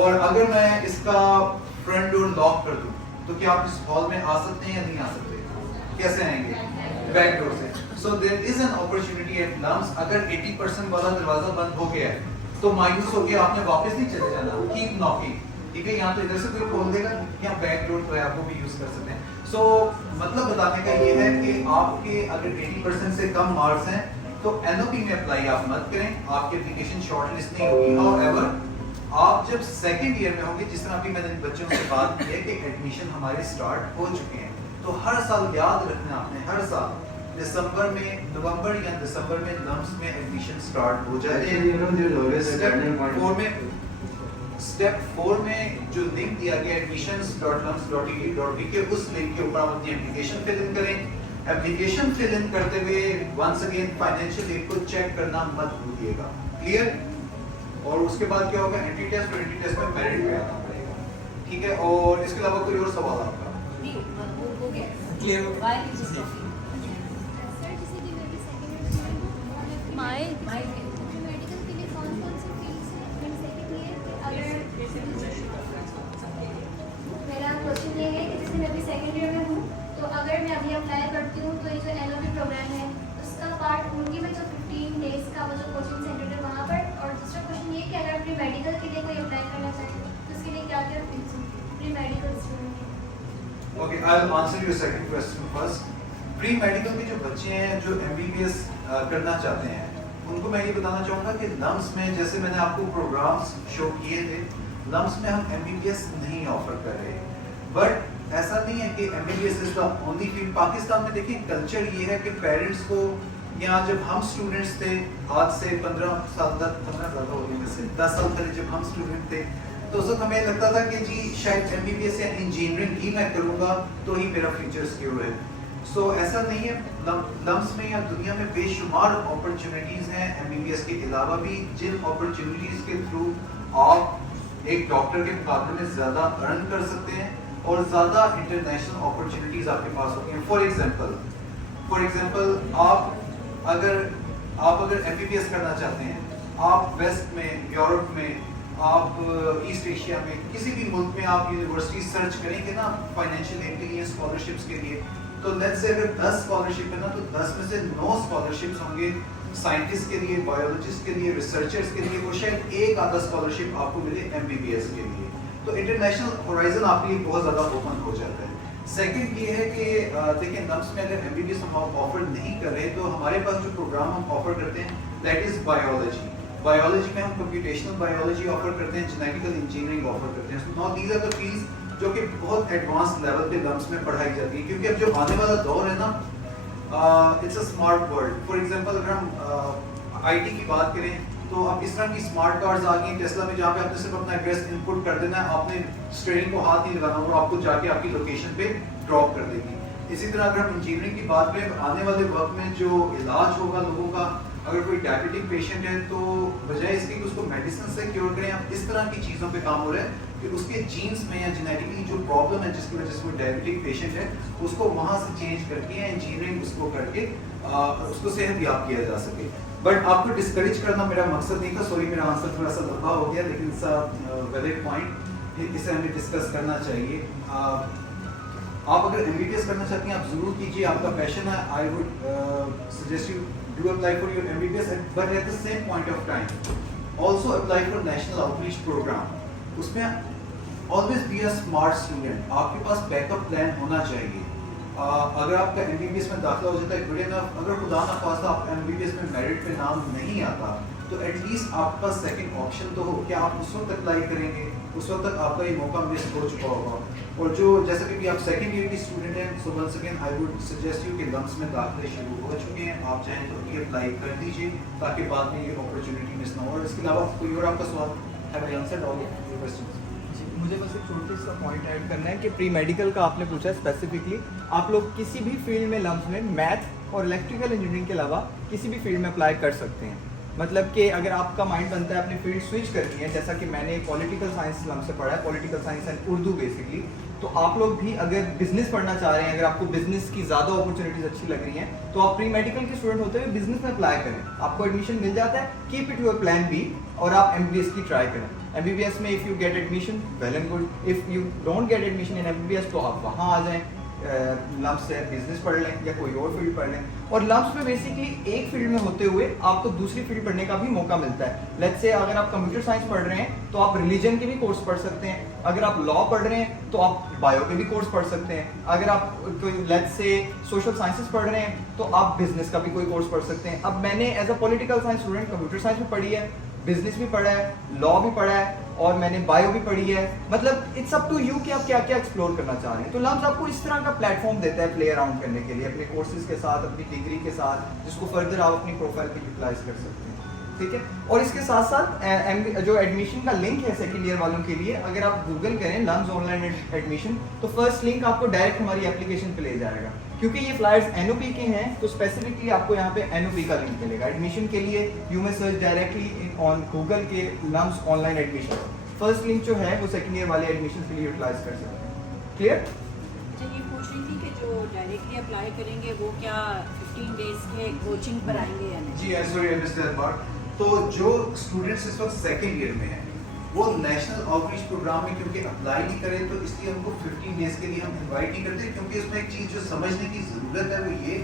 और अगर मैं इसका फ्रंट डोर लॉक कर दूँ, तो क्या आप इस हॉल में आ सकते हैं या नहीं आ सकते? कैसे आएंगे? बैक डोर से। So there is an opportunity at LUMS. अगर 80% वाला दरवाजा बंद हो गया है तो मायूस हो गया, आपने वापस नहीं चले जाना, कीप नॉकिंग, ठीक है? यहाँ तो इधर से कोई खोल देगा, यहाँ बैक डोर तो है, आपको भी यूज कर सकते हैं। सो मतलब बताने का ये है कि आपके अगर 80% से कम मार्क्स हैं तो एनओपी में अप्लाई आप मत करें, आपकी एप्लीकेशन शॉर्टलिस्ट नहीं होगी। हाउएवर आप जब सेकंड ईयर में होंगे, जिस तरह अभी मैंने बच्चों से बात की है कि एडमिशन हमारे स्टार्ट हो चुके हैं, तो हर साल याद रखना आपने, हर साल दिसंबर में, नवंबर या दिसंबर में लम्स में एडमिशन स्टार्ट हो जाते हैं। स्टेप 4 में जो लिंक दिया गया admissions.lums.edu.bk, उस लिंक के ऊपर आप अपनी एप्लीकेशन फिल इन करें। एप्लीकेशन फिल इन करते हुए वंस अगेन फाइनेंशियल एड को चेक करना मत भूलिएगा। क्लियर? और उसके बाद क्या होगा? एंट्री टेस्ट, और एंट्री टेस्ट में मेरिट पे आना पड़ेगा, ठीक है? और इसके अलावा कोई और सवाल आपका? मेरा क्वेश्चन ये है कि जैसे मैं अभी सेकंड ईयर में हूँ, तो अगर मैं अभी अप्लाई करती हूँ तो ये जो एलओपी प्रोग्राम है उसका पार्ट होंगी मैं जो 15 डेज का वो जो कोचिंग सेंटर है वहाँ पर। और दूसरा क्वेश्चन ये कि अगर प्री मेडिकल के लिए कोई अप्लाई करना चाहे तो उसके लिए क्या क्या फीस होंगी pre medical student? Okay, I will answer your second question first. Pre medical के जो बच्चे हैं जो एमबीबीएस करना चाहते हैं, उनको मैं ये बताना चाहूँगा कि लम्स में, जैसे मैंने आपको प्रोग्राम्स शो किए थे, लम्स में हम एमबीबीएस नहीं ऑफर कर रहे, बट ऐसा नहीं है कि MBBS is the only field. Pakistan में देखिए कल्चर ये है कि पेरेंट्स को, यहाँ जब हम स्टूडेंट्स थे, आज से 15 साल तक, 15 ज़्यादा हो गए वैसे, 10 साल पहले जब हम स्टूडेंट थे, तो उस वक्त हमें लगता था कि जी शायद एमबीबीएस या इंजीनियरिंग ही मैं करूँगा तो ही मेरा फ्यूचर सिक्योर है। सो ऐसा नहीं है। लम्स में या दुनिया में बेशुमार अपॉर्चुनिटीज़ हैं एमबीबीएस के अलावा भी, जिन अपॉर्चुनिटीज़ के थ्रू आप एक डॉक्टर के मुकाबले में ज़्यादा अर्न कर सकते हैं और ज़्यादा इंटरनेशनल अपॉर्चुनिटीज़ आपके पास होगी। फॉर एग्जांपल आप अगर MBBS करना चाहते हैं, आप वेस्ट में, यूरोप में, आप ईस्ट एशिया में, किसी भी मुल्क में आप यूनिवर्सिटी सर्च करेंगे ना फाइनेंशियल एड के लिए, स्कॉलरशिप्स के लिए, तो लेट्स से अगर 10 स्कॉलरशिप है ना, तो 10 में से 9 स्कॉलरशिप्स होंगे साइंटिस्ट के लिए, बायोलॉजिस्ट के लिए, रिसर्चर्स के लिए, वो शायद एक आधा स्कॉलरशिप आपको मिले MBBS के लिए। तो इंटरनेशनल होराइजन आपके लिए बहुत ज़्यादा ओपन हो जाता है। सेकंड ये है कि देखिए लम्स में अगर MBBS हम ऑफर नहीं कर रहे, तो हमारे पास जो प्रोग्राम हम ऑफर करते हैं दैट इज़ बायोलॉजी में हम कंप्यूटेशनल बायोलॉजी ऑफर करते हैं, जेनेटिकल इंजीनियरिंग ऑफर करते हैं। Now these are the fields जो कि बहुत एडवांस लेवल पे लम्स में पढ़ाई जाती है, क्योंकि अब जो आने वाला दौर है ना, it's a smart world. For example अगर हम IT की बात करें, तो अब इस तरह की स्मार्ट कार्स आ गई टेस्ला में, जहाँ पे आपने सिर्फ अपना एड्रेस इनपुट कर देना है, आपने स्टीयरिंग को हाथ नहीं लगाना, वो आपको जाके आपकी लोकेशन पे ड्रॉप कर देगी। इसी तरह अगर हम इंजीनियरिंग की बात करें, आने वाले वक्त में जो इलाज होगा लोगों का, अगर कोई डायबिटिक पेशेंट है, तो बजाय इसके कि उसको मेडिसिन से क्योर करें, अब इस तरह की चीज़ों पे काम हो रहा है कि उसके जीन्स में या जेनेटिकली जो प्रॉब्लम है जिसकी वजह से वो डायबिटिक पेशेंट है, उसको वहाँ से चेंज करके या इंजीनियरिंग उसको करके उसको सेहतयाब किया जा सके। बट आपको डिस्करेज करना मेरा मकसद नहीं था, सॉरी मेरा आंसर थोड़ा सा लंबा हो गया, लेकिन इट्स अ वैलिड पॉइंट, इसे हमें डिस्कस करना चाहिए। आप अगर MBBS करना चाहती हैं, आप ज़रूर कीजिए, आपका पैशन है, I would suggest you do apply for your MBBS, but at the same point of time also apply for national outreach program. उसमें always be a smart student, आपके पास बैकअप प्लान होना चाहिए। अगर आपका MBBS में दाखिला हो जाता है गुड इनफ, अगर खुदा न खास्ता आप MBBS में मेरिट पे नाम नहीं आता, तो एटलीस्ट आपके पास सेकंड ऑप्शन तो हो। क्या आप उस वक्त अप्लाई करेंगे, उस वक्त तक आपका ये मौका मिस हो चुका होगा। और जो जैसे कि आप सेकंड ईयर की स्टूडेंट हैं, so once again I would suggest you कि लम्स में दाखिले शुरू हो चुके हैं, आप चाहें तो अभी अप्लाई कर दीजिए ताकि बाद में ये अपॉर्चुनिटी मिस ना हो। और इसके अलावा कोई और आपका सवाल? Have I answered all your questions? मुझे बस एक छोटी सा पॉइंट ऐड करना है कि प्री मेडिकल का आपने पूछा स्पेसिफिकली, आप लोग किसी भी फील्ड में लम्स में मैथ और इलेक्ट्रिकल इंजीनियरिंग के अलावा किसी भी फील्ड में अप्लाई कर सकते हैं। मतलब कि अगर आपका माइंड बनता है अपनी फील्ड स्विच करनी है, जैसा कि मैंने पॉलिटिकल साइंस लम्स से पढ़ा है, political science and Urdu basically, तो आप लोग भी अगर बिजनेस पढ़ना चाह रहे हैं, अगर आपको बिजनेस की ज़्यादा अपॉर्चुनिटीज अच्छी लग रही हैं, तो आप प्री मेडिकल के स्टूडेंट होते हुए बिजनेस में अप्लाई करें, आपको एडमिशन मिल जाता है। Keep it your plan B और आप MBBS की ट्राई करें। MBBS में if you get admission well and good, if you don't get admission in MBBS तो आप वहाँ आ जाएँ, लम्स से बिजनेस पढ़ लें या कोई और फील्ड पढ़ लें। और लम्स में बेसिकली एक फील्ड में होते हुए आपको दूसरी फील्ड पढ़ने का भी मौका मिलता है। लेट्स से अगर आप कंप्यूटर साइंस पढ़ रहे हैं तो आप रिलीजन के भी कोर्स पढ़ सकते हैं, अगर आप लॉ पढ़ रहे हैं तो आप बायो के भी कोर्स पढ़ सकते हैं, अगर आप लेट्स से सोशल साइंसेस पढ़ रहे हैं तो आप बिजनेस का भी कोई कोर्स पढ़ सकते हैं। अब मैंने as a political science student computer science भी पढ़ी है, बिजनेस भी पढ़ा है, लॉ भी पढ़ा है और मैंने बायो भी पढ़ी है। मतलब इट्स अप टू यू कि आप क्या क्या एक्सप्लोर करना चाह रहे हैं। तो लम्स आपको इस तरह का प्लेटफॉर्म देता है प्ले अराउंड करने के लिए अपने कोर्सेज के साथ, अपनी डिग्री के साथ, जिसको फर्दर आप अपनी प्रोफाइल पे यूटिलाइज कर सकते हैं। ठीक है, और इसके साथ साथ जो एडमिशन का लिंक है सेकेंड ईयर वालों के लिए, अगर आप गूगल करें लम्स ऑनलाइन एडमिशन, तो फर्स्ट लिंक आपको डायरेक्ट हमारी एप्लीकेशन पे ले जाएगा। क्योंकि ये फ्लायर्स NOP के हैं तो स्पेसिफिकली आपको यहाँ पे NOP का लिंक मिलेगा एडमिशन के लिए। You may search directly on Google के LUMS online admission, first link जो है वो सेकंड ईयर वाले एडमिशन के लिए यूटिलाइज कर सकते हैं। क्लियर? अच्छा, ये पूछ रही थी कि जो डायरेक्टली अप्लाई करेंगे वो क्या 15 डेज के कोचिंग पर आएंगे या नहीं? जी, आई सॉरी अंडरस्टैंड पार्ट। तो जो स्टूडेंट्स इस वक्त सेकंड ईयर में हैं, वो नेशनल आउटरीच प्रोग्राम में क्योंकि अप्लाई नहीं करें, तो इसलिए उनको 15 डेज के लिए हम इनवाइट नहीं करते, क्योंकि इसमें एक चीज़ जो समझने की ज़रूरत है वो ये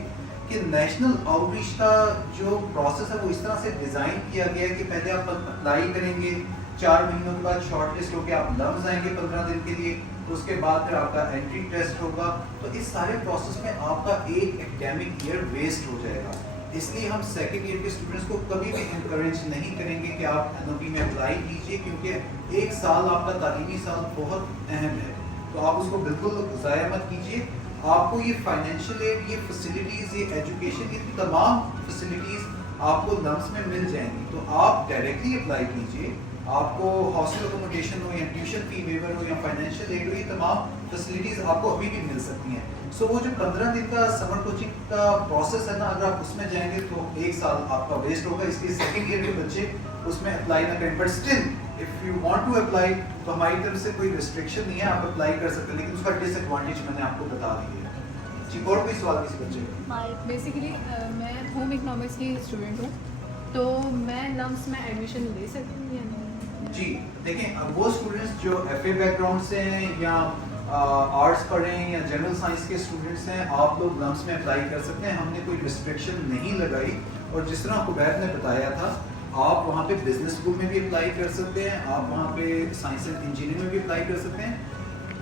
कि नेशनल आउटरीच का जो प्रोसेस है वो इस तरह से डिज़ाइन किया गया है कि पहले आप अप्लाई करेंगे, 4 महीनों के बाद शॉर्ट लिस्ट होकर आप लम्स आएंगे 15 दिन के लिए, उसके बाद फिर आपका एंट्री टेस्ट होगा। तो इस सारे प्रोसेस में आपका एक एकेडमिक ईयर वेस्ट हो जाएगा। इसलिए हम सेकेंड ईयर के स्टूडेंट्स को कभी भी इंकरेज नहीं करेंगे कि आप NOP में अप्लाई कीजिए, क्योंकि एक साल आपका तालीमी साल बहुत अहम है, तो आप उसको बिल्कुल ज़ाया मत कीजिए। आपको ये फाइनेंशियल एड, ये फैसिलिटीज़, ये एजुकेशन, ये तमाम फैसिलिटीज़ आपको लम्स में मिल जाएंगी। तो आप डायरेक्टली अप्लाई कीजिए, आपको हॉस्टल अकोमोडेशन हो या ट्यूशन फी वेवर हो या फाइनेंशियल एड हो, ये तमाम फैसिलिटीज़ आपको अभी भी मिल सकती हैं। सो वो जो 15 दिन का समर कोचिंग का प्रोसेस है ना, अगर आप उसमें जाएंगे तो एक साल आपका वेस्ट होगा। इसलिए सेकेंड ईयर के बच्चे उसमें अप्लाई ना करें। But still if you want to apply तो हमारी तरफ से कोई रिस्ट्रिक्शन नहीं है, आप अप्लाई कर सकते हैं, लेकिन उसका डिसएडवांटेज मैंने आपको बता दी है। जी, और कोई सवाल किसी बच्चे का? बेसिकली मैं होम इकोनॉमिक्स की स्टूडेंट हूँ, तो मैं लम्स में एडमिशन ले सकती हूँ या नहीं? जी देखें, अब वो स्टूडेंट्स जो एफए बैकग्राउंड से हैं या आर्ट्स पढ़े हैं या जनरल साइंस के स्टूडेंट्स हैं, आप लोग लम्स में अप्लाई कर सकते हैं। हमने कोई रिस्ट्रिक्शन नहीं लगाई, और जिस तरह कुबैर ने बताया था, आप वहाँ पे बिजनेस स्कूल में भी अप्लाई कर सकते हैं, आप वहाँ पे साइंस एंड इंजीनियरिंग में भी अप्लाई कर सकते हैं।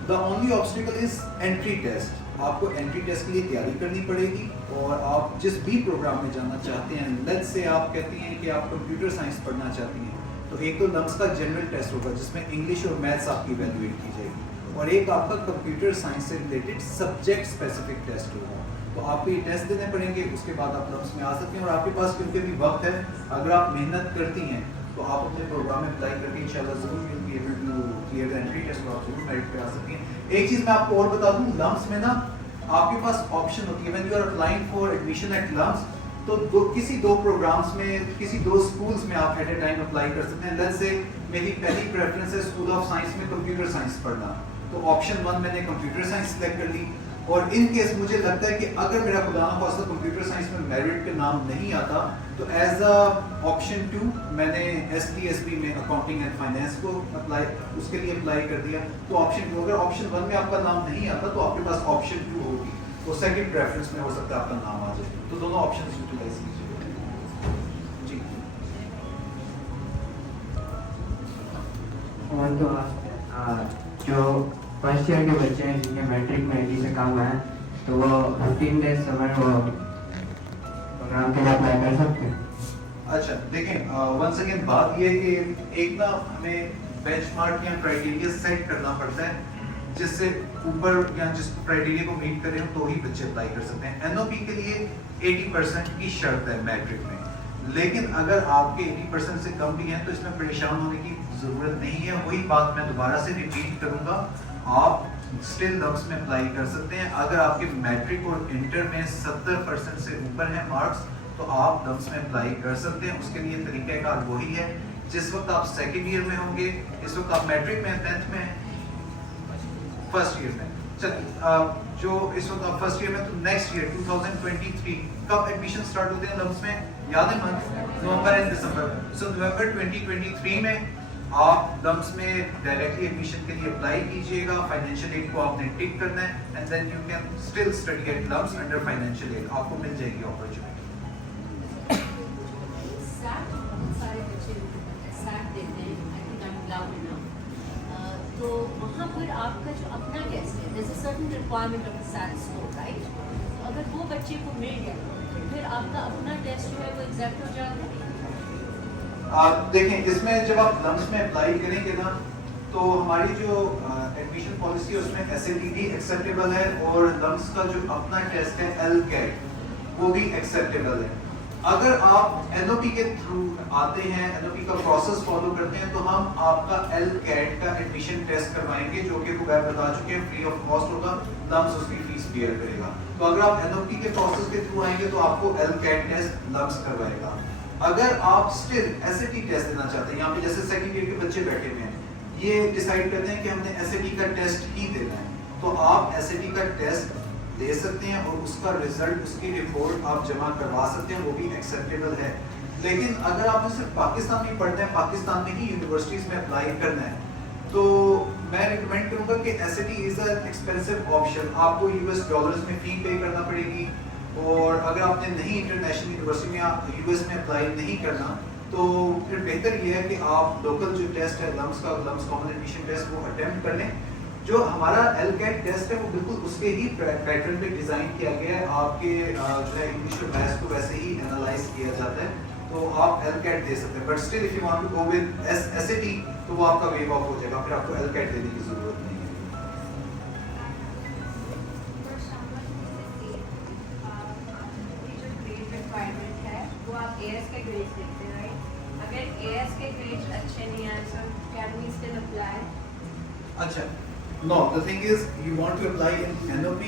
The only obstacle is entry test. आपको एंट्री टेस्ट के लिए तैयारी करनी पड़ेगी, और आप जिस भी प्रोग्राम में जाना चाहते हैं, लेट्स से आप कहती हैं कि आप कंप्यूटर साइंस पढ़ना चाहती हैं, तो एक तो लम्स का जनरल टेस्ट होगा जिसमें इंग्लिश और मैथ्स आपकी इवैल्यूएट की जाएगी, और एक आपका कंप्यूटर साइंस से रिलेटेड सब्जेक्ट स्पेसिफिक टेस्ट होगा। तो आपको ये टेस्ट देने पड़ेंगे, उसके बाद आप लम्स में आ सकते हैं, और आपके पास क्योंकि भी वक्त है, अगर आप मेहनत करती हैं तो आप अपने प्रोग्राम में अप्लाई करके इंशाल्लाह ज़रूर will be able to clear the entry test, और आप जरूर मेरिट पे आ सकती हैं। एक चीज़ मैं आपको और बता दूँ, लम्स में ना आपके पास ऑप्शन होती है, when you are applying for admission at LUMS, तो किसी दो प्रोग्राम्स में, किसी दो स्कूल्स में आप एट ए टाइम अप्लाई कर सकते हैं। लेट्स से मेरी पहली प्रेफरेंस है स्कूल ऑफ साइंस में कंप्यूटर साइंस पढ़ना, तो ऑप्शन 1 मैंने कंप्यूटर साइंस सिलेक्ट कर ली, और इन केस मुझे लगता है कि अगर मेरा खुदा ना खास्ता कंप्यूटर साइंस में मेरिट पे नाम नहीं आता, तो एज अ ऑप्शन 2 मैंने STSB में अकाउंटिंग एंड फाइनेंस को अप्लाई, उसके लिए अप्लाई कर दिया। तो ऑप्शन 2, अगर ऑप्शन 1 में आपका नाम नहीं आता तो आपके पास ऑप्शन 2 होगी, तो सेकंड प्रेफरेंस में हो सकता है आपका नाम आ जाए। तो दोनों ऑप्शन यूटिलाइज कीजिए। जी, और तो जो फर्स्ट ईयर के बच्चे हैं जिनके मैट्रिक में 80 से कम है, तो वो 15 डेज समय वो प्रोग्राम के लिए अप्लाई कर सकते हैं। अच्छा देखें, वंस अगेन बात ये है कि एक ना हमें बेंचमार्क या क्राइटेरिया सेट करना पड़ता है, जिससे ऊपर या जिस क्राइटेरिया को मीट करें तो ही बच्चे अप्लाई कर सकते हैं। NOP के लिए 80% की शर्त है मैट्रिक में, लेकिन अगर आपके 80% से कम भी हैं तो इसमें परेशान होने की ज़रूरत नहीं है। वही बात मैं दोबारा से रिपीट करूँगा, आप स्टिल लम्स में अप्लाई कर सकते हैं। अगर आपके मैट्रिक और इंटर में 70% से ऊपर हैं मार्क्स, तो आप लम्स में अप्लाई कर सकते हैं। उसके लिए तरीक़ाकार वही है, जिस वक्त आप सेकेंड ईयर में होंगे, इस वक्त आप मैट्रिक में 10th में फर्स्ट ईयर में, चलिए जो इस वक्त आप फर्स्ट ईयर में, तो नेक्स्ट ईयर 2023 कब एडमिशन स्टार्ट होते हैं लम्स में, याद है मंथ? नवंबर एंड दिसंबर। सो नवंबर 2023 में आप लम्स में डायरेक्टली एडमिशन के लिए अप्लाई कीजिएगा। फाइनेंशियल एड को आपने टिक करना है, and then you can still study at LUMS under financial aid, आपको मिल जाएगी अपॉर्चुनिटी। तो वहाँ पर आपका जो अपना टेस्ट है, there's a certain requirement of the SAT score, right? तो अगर वो बच्चे को मिल गया, तो फिर आपका अपना टेस्ट जो है वो एग्जैक्ट हो जाएगा। देखें, इसमें जब आप लम्स में अप्लाई करेंगे ना, तो हमारी जो एडमिशन पॉलिसी है उसमें SAT भी एक्सेप्टेबल है, और लम्स का जो अपना टेस्ट है LCAT वो भी एक्सेप्टेबल है। अगर आप NOP के थ्रू आते हैं, NOP का प्रोसेस फॉलो करते हैं, तो हम आपका LCAT का एडमिशन टेस्ट करवाएंगे, जो कि कुबैर बता चुके हैं फ्री ऑफ कॉस्ट होगा, लम्स उसकी फीस बेयर करेगा। तो अगर आप NOP के प्रोसेस के थ्रू आएंगे तो आपको LCAT टेस्ट लम्स करवाएगा। अगर आप स्टिल SAT टेस्ट देना चाहते हैं, यहाँ पे जैसे सेकंड ईयर के बच्चे बैठे हुए हैं, ये डिसाइड करते हैं कि हमने SAT का टेस्ट ही देना है, तो आप SAT का टेस्ट दे सकते हैं, और उसका रिजल्ट, उसकी रिपोर्ट आप जमा करवा सकते हैं, वो भी एक्सेप्टेबल है। लेकिन अगर आपने सिर्फ पाकिस्तान में पढ़ना है, पाकिस्तान में ही यूनिवर्सिटीज़ में अप्लाई करना है, तो मैं रिकमेंड करूँगा कि SAT is a expensive option, आपको US डॉलर्स में फ़ी पे करना पड़ेगी, और अगर आपने नहीं इंटरनेशनल यूनिवर्सिटी में या US में अप्लाई नहीं करना, तो फिर बेहतर ये है कि आप लोकल जो टेस्ट है लम्स का, लम्स कॉमन एडमिशन टेस्ट, वो अटेम्प्ट कर लें। जो हमारा LCAT टेस्ट है वो बिल्कुल उसके ही पैटर्न पे डिज़ाइन किया गया है, आपके जो है इंग्लिश और मैथ्स को वैसे ही एनालाइज किया जाता है, तो आप LCAT दे सकते हैं। But still if you want to go with SAT, तो वो आपका वेव ऑफ हो जाएगा, फिर आपको LCAT देने की जरूरत नहीं है। वो आप AS के ग्रेड्स देखते हैं, राइट? अगर AS के ग्रेड्स अच्छे नहीं आए, so can we still apply? अच्छा, no, the thing is you want to apply in NOP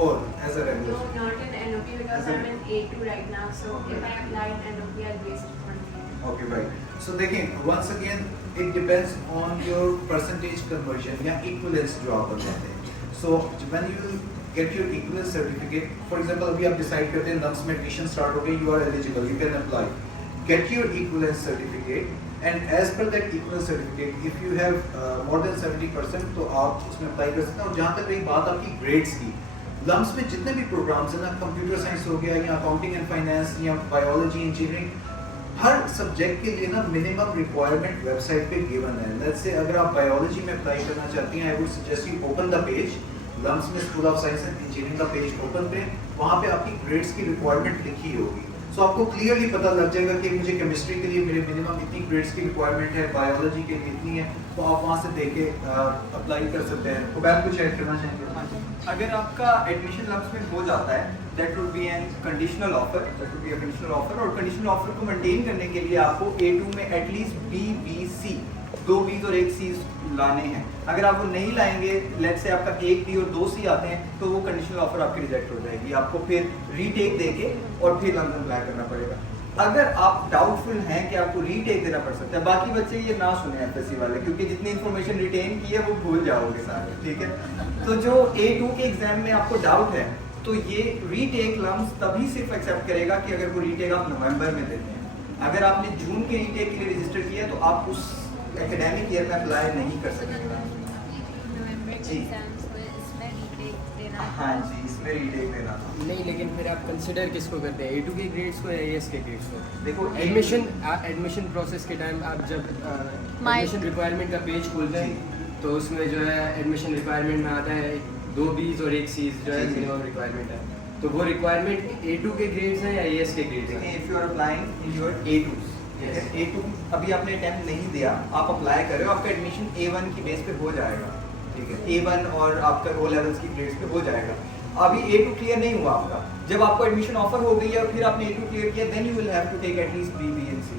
or as a regular? No, not in NOP because As a- I'm in A2 right now. So if I apply in NOP, I'll waste 1 year. Okay, right. So देखें, once again it depends on your percentage conversion या equivalence जो आप बताते हैं. So when you get your equivalence certificate, for example अभी आप decide करते हैं NUMS में admission start हो गई, you are eligible, you can apply. Get your equivalence certificate and as per that equivalence certificate, if you have more than 70% तो आप उसमें apply कर सकते हैं. और जहाँ तक रही बात आपकी grades की, लम्स में जितने भी प्रोग्राम्स हैं ना, कंप्यूटर साइंस हो गया या अकाउंटिंग एंड फाइनेंस या बायोलॉजी इंजीनियरिंग, हर सब्जेक्ट के लिए ना मिनिमम रिक्वायरमेंट वेबसाइट पे गिवन है. लेट्स से अगर आप बायोलॉजी में अप्लाई करना चाहती हैं, I would suggest you open the page, LUMS में school of science and engineering का पेज ओपन करें, वहाँ पे आपकी ग्रेड्स की रिक्वायरमेंट लिखी होगी. सो आपको क्लियरली पता लग जाएगा कि मुझे केमिस्ट्री के लिए मेरे मिनिमम इतनी ग्रेड्स की रिक्वायरमेंट है, बायोलॉजी के लिए इतनी है, तो आप वहाँ से देख के अप्लाई कर सकते हैं. तो बैक कुछ ऐड करना चाहेंगे? अगर आपका एडमिशन लम्स में हो जाता है, that would be an conditional offer, that would be a conditional offer. और कंडीशनल ऑफर को मेंटेन करने के लिए आपको A2 में at least B, B, C 2 B's और 1 C लाने हैं. अगर आप वो नहीं लाएंगे, लेट्स से आपका 1 B और 2 C आते हैं, तो वो कंडीशनल ऑफर आपकी रिजेक्ट हो जाएगी. आपको फिर रीटेक देके और फिर लम्स अप्लाई करना पड़ेगा. अगर आप डाउटफुल हैं कि आपको रीटेक देना पड़ सकता है, बाकी बच्चे ये ना सुने एफएससी वाले, क्योंकि जितनी इन्फॉर्मेशन रिटेन की है वो भूल जाओगे सारे, ठीक है. तो जो A2 के एग्जाम में आपको डाउट है, तो ये रीटेक लम्स तभी सिर्फ एक्सेप्ट करेगा कि अगर वो रीटेक आप नवंबर में देते हैं. अगर आपने जून के रीटेक के लिए रजिस्टर किया तो आप उस एकेडमिक ईयर में अप्लाई नहीं कर सकेंगे. जी हाँ जी, इसमें रीटेक देना था. नहीं, लेकिन फिर आप कंसिडर किसको करते हैं, A2 के ग्रेड्स को या AS के ग्रेड्स को? देखो एडमिशन प्रोसेस के टाइम आप जब एडमिशन रिक्वायरमेंट का पेज खोलते हैं, तो उसमें जो है एडमिशन रिक्वायरमेंट में आता है 2 B's और 1 C's जो है मिनिमम रिक्वायरमेंट है. तो वो रिक्वायरमेंट A2 के ग्रेड्स हैं या AS के ग्रेड्स हैं? If you are applying in your A2s, A2 अभी आपने अटेम्प्ट नहीं दिया, आप अप्लाई कर रहे हो, आपका एडमिशन A1 की बेस पे हो जाएगा, ठीक है. A1 और आपका O लेवल्स की ग्रेड्स पे हो जाएगा. अभी A2 क्लियर नहीं हुआ आपका, जब आपको एडमिशन ऑफर हो गई है और फिर आपने A2 क्लियर किया, then you will have to take at least B, B and C,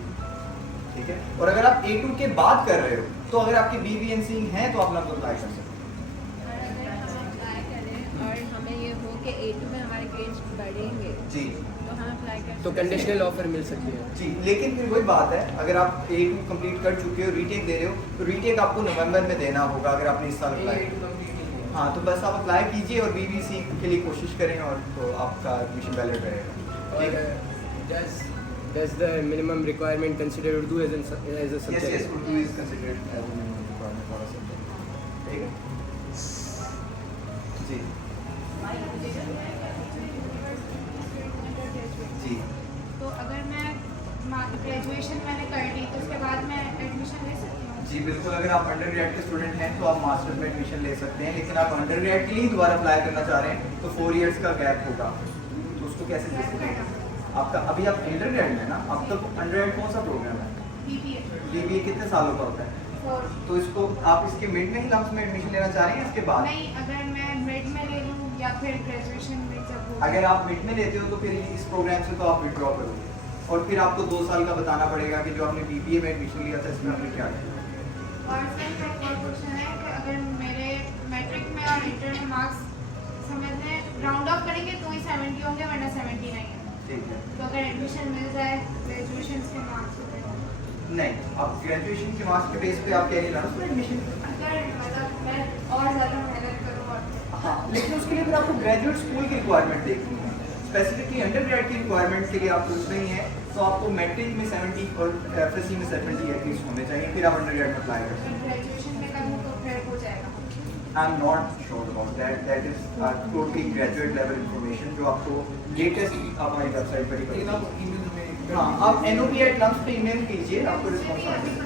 ठीक है. और अगर आप A2 के बाद कर रहे हो, तो अगर आपके B, B and C हैं, तो आप ना अप्लाई कर सकते हैं. और हमें ये हो कि A2 में हमारे ग्रेड्स बढ़ेंगे जी, तो हम अप्लाई कर तो कंडीशनल ऑफर मिल सकती है जी. लेकिन फिर वही बात है, अगर आप A2 कंप्लीट कर चुके हो, रीटेक दे रहे हो, तो रीटेक आपको नवंबर में देना होगा अगर आपने इस साल अप्लाई. हाँ, तो बस आप अप्लाई कीजिए और BBC के लिए कोशिश करें, और तो आपका एडमिशन वैलिड रहेगा. Does the minimum requirement consider Urdu as a subject? Yes, Urdu is considered as a minimum requirement for a subject. ठीक है जी. जी, तो अगर मैं ग्रेजुएशन मैंने कर ली तो उसके बाद मैं एडमिशन ले सकती हूँ? जी बिल्कुल. अगर आप अंडर ग्रेड के स्टूडेंट हैं तो आप मास्टर्स में एडमिशन ले सकते हैं, लेकिन आप अंडर ग्रेड के लिए दोबारा अप्लाई करना चाह रहे हैं तो 4 इयर्स का गैप होगा, तो उसको कैसे ले सकते हैं? आपका अभी आप अंडर ग्रेड में ना, आपका अंडर ग्रेड कौन सा प्रोग्राम है? BBA कितने सालों का होता है? तो इसको आप इसके मिड में ही लम्स में एडमिशन लेना चाह रहे हैं इसके बाद? नहीं, अगर मैं मिड में ले लूँ या फिर ग्रेजुएशन में जब हो, अगर आप मिड में लेते हो तो फिर इस प्रोग्राम से तो आप विड्रॉ करोगे, और फिर आपको 2 साल का बताना पड़ेगा कि जो आपने BBA में एडमिशन लिया था इसमें आपने क्या किया. और सर मेरा एक और क्वेश्चन है कि अगर मेरे मैट्रिक में और इंटर में मार्क्स समझने राउंड ऑफ करेंगे तो ही 70 होंगे, वरना 70 नहीं है. ठीक है. तो अगर एडमिशन मिल जाए ग्रेजुएशन के मार्क्स पे, नहीं, आप ग्रेजुएशन के मार्क्स के बेस पे आप कह रही ना उसमें एडमिशन, अगर मतलब मैं और ज़्यादा मेहनत करूँ और हाँ, लेकिन उसके लिए फिर आपको ग्रेजुएट स्कूल की रिक्वायरमेंट देखनी है. स्पेसिफिकली अंडर ग्रेड की रिक्वायरमेंट के लिए आप पूछ रही हैं, तो आपको मैट्रिक में 70 और एफएससी में 70 एटलीस्ट होने चाहिए, फिर आप अंडर ग्रेड में अप्लाई कर सकते हैं. ग्रेजुएशन में करूँ तो फिर हो जाएगा? I am not sure about that. That is totally graduate level information जो आपको लेटेस्ट हमारी वेबसाइट पर ही पड़ेगी. हाँ, आप NOP@LUMS पे ईमेल कीजिए, आपको रिस्पॉन्स आ जाएगा.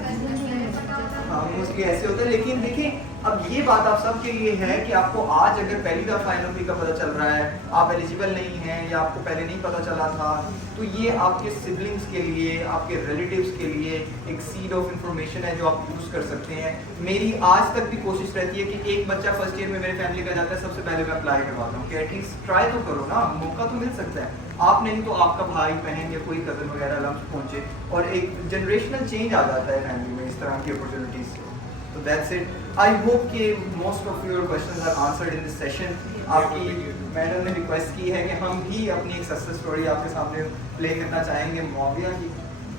हाँ, मोस्टली ऐसे होता है. लेकिन देखिए, अब ये बात आप सबके लिए है कि आपको आज अगर पहली दफ़ा NOP का पता चल रहा है, आप एलिजिबल नहीं हैं या आपको पहले नहीं पता चला था, तो ये आपके सिबलिंग्स के लिए, आपके रिलेटिव्स के लिए एक सीड ऑफ इंफॉर्मेशन है जो आप यूज़ कर सकते हैं. मेरी आज तक भी कोशिश रहती है कि एक बच्चा फर्स्ट ईयर में मेरे फैमिली का जाता है, सबसे पहले मैं अप्लाई करवाता हूँ कि एटलीस्ट ट्राई तो करो ना, मौका तो मिल सकता है. आप नहीं तो आपका भाई बहन या कोई कज़न वगैरह लम्स पहुँचे, और एक जनरेशनल चेंज आ जाता है फैमिली में इस तरह की अपॉर्चुनिटीज़ से. तो दैट्स इट. आई होप कि most of your questions are answered in this session. आपकी मैडम ने रिक्वेस्ट की है कि हम भी अपनी एक सक्सेस स्टोरी आपके सामने प्ले करना चाहेंगे मुआविया की.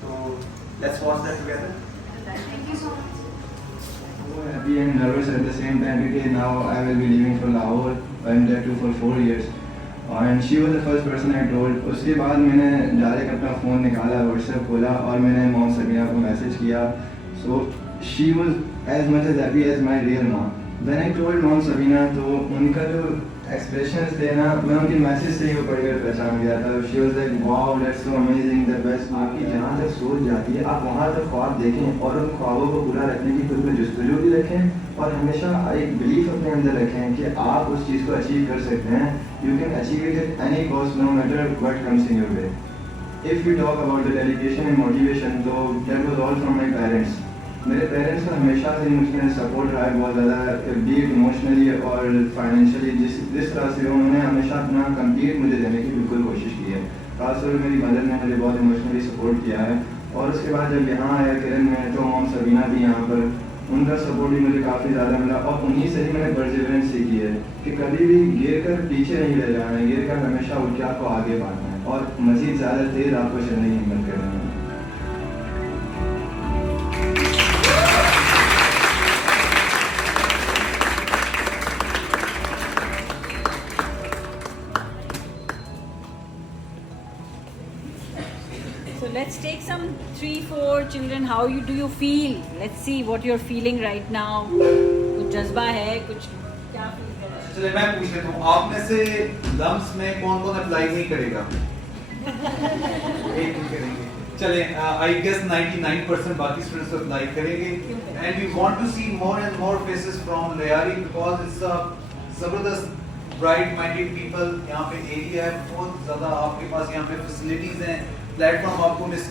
तो Let's watch that together. Thank you so much. So happy and nervous at the same time because now I will be leaving for Lahore. I'm there too for 4 years. And she was the first person I told. उसके बाद मैंने डायरेक्ट अपना फ़ोन निकाला, WhatsApp खोला और मैंने मॉम सबीना को मैसेज किया. So she was as much as happy as my real mom. When I told mom Sabina तो उनका जो एक्सप्रेशंस थे ना, मैं उनके मैसेज से ही वो पढ़कर पहचान गया था. She was like, wow, that's so amazing, the best. आपकी जहाँ तक सोच जाती है, आप वहाँ तक ख्वाब देखें और उन ख्वाबों को पूरा रखने की खुद में जस्तजू भी रखें और हमेशा एक बिलीफ अपने अंदर रखें कि आप उस चीज़ को अचीव कर सकते हैं. You can achieve it at any cost, no matter what comes in your way. If we talk about the dedication and motivation, तो that was all from my parents. मेरे पेरेंट्स का हमेशा से मुझे सपोर्ट रहा है बहुत ज़्यादा, बी इट इमोशनली और फाइनेंशियली. जिस तरह से उन्होंने हमेशा अपना कंप्लीट मुझे देने की बिल्कुल कोशिश की है. खासतौर पर मेरी मदर ने मुझे बहुत इमोशनली सपोर्ट किया है. और उसके बाद जब यहाँ आया किरण में तो मॉम सबीना भी यहाँ पर, उनका सपोर्ट भी मुझे काफ़ी ज़्यादा मिला. और उन्हीं से ही मैंने परसिवरेंस सीखी है कि कभी भी गिर कर पीछे नहीं रह जाना है, गिर कर हमेशा उठ के आपको आगे बढ़ना है और मज़ीद ज़्यादा तेज़ आपको चलने की हिम्मत करनी है. So let's take some 3-4 children. How do you feel? Let's see what you're feeling right now. कुछ जज्बा है, कुछ क्या फील कर रहे हैं? चलिए मैं पूछ लेता हूँ, आप में से लम्स में कौन कौन अप्लाई नहीं करेगा? एक भी करेंगे. चले, I guess 99% बाकी स्टूडेंट्स अप्लाई करेंगे. And we want to see more and more faces from Lyari because it's a जबरदस्त bright-minded people. यहाँ पे एरिया है बहुत ज़्यादा, आपके पास यहाँ पे फैसिलिटीज़ हैं. प्लेटफॉर्म आपको मिस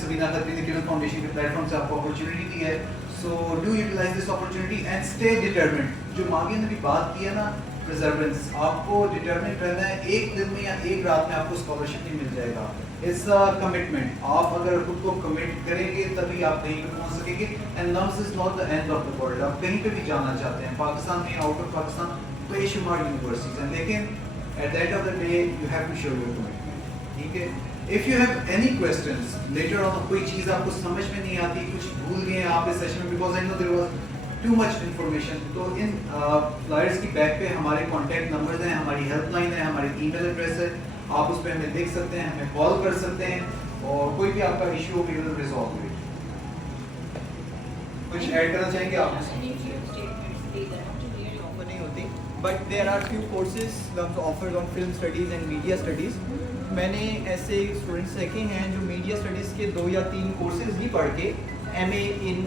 सबीना खत्री ने किरण फाउंडेशन के प्लेटफॉर्म से आपको अपॉर्चुनिटी दी है. So do utilize this opportunity and stay determined. जो मागिया ने भी बात की है ना, परसेवरेंस, आपको डिटरमिन्ड रहना है. एक दिन में या एक रात में आपको स्कॉलरशिप नहीं मिल जाएगा. It's a commitment. आप अगर खुद को कमिट करेंगे तभी आप कहीं पे पहुंच सकेंगे. And LUMS is not the end of the world. आप कहीं पे भी जाना चाहते हैं पाकिस्तान में, आउट ऑफ पाकिस्तान, बेशुमार यूनिवर्सिटीज हैं, लेकिन at the end of the day you have to show your commitment. ठीक है. If you have any questions later on, कोई चीज़ आपको समझ में नहीं आती, कुछ भूल गए आप इस सेशन में, because I know there was too much information, तो इन फ्लायर्स की बैक पे हमारे कॉन्टैक्ट नंबर्स हैं, हमारी हेल्पलाइन है, हमारी ईमेल एड्रेस है. आप उस पर हमें देख सकते हैं, हमें कॉल कर सकते हैं और कोई भी आपका इशू हो, वी विल रिजॉल्व इट. कुछ ऐड करना चाहेंगे आप? नहीं होती, but there are few courses that offered on film studies and media studies. मैंने ऐसे स्टूडेंट्स देखे हैं जो मीडिया स्टडीज़ के 2 या 3 कोर्सेज भी पढ़ के MA इन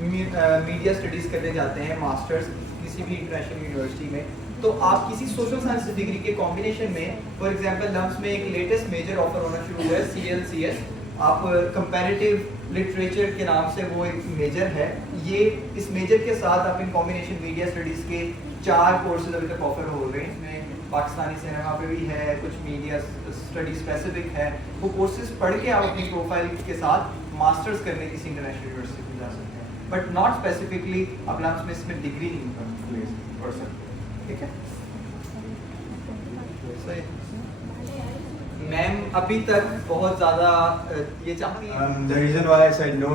मीडिया स्टडीज़ करने जाते हैं, मास्टर्स किसी भी इंटरनेशनल यूनिवर्सिटी में. तो आप किसी सोशल साइंस डिग्री के कॉम्बिनेशन में, फॉर एग्जांपल लम्स में एक लेटेस्ट मेजर ऑफर होना शुरू हुआ है, CLCS. आप कंपैरेटिव लिटरेचर के नाम से वो एक मेजर है. ये इस मेजर के साथ आप इन कॉम्बिनेशन मीडिया स्टडीज़ के 4 कोर्सेज अभी तक ऑफर हो रहे हैं. इसमें पाकिस्तानी सिनेमा पे भी है, कुछ मीडिया स्टडी स्पेसिफिक है. वो कोर्सेज पढ़ के आप अपनी प्रोफाइल के साथ मास्टर्स करने किसी इंटरनेशनल यूनिवर्सिटी में जा सकते हैं, बट नॉट स्पेसिफिकली आप लम्स में इसमें डिग्री नहीं पढ़ सकते. ठीक है. मैम अभी तक बहुत ज़्यादा ये चाहती हैं. The reason why I said no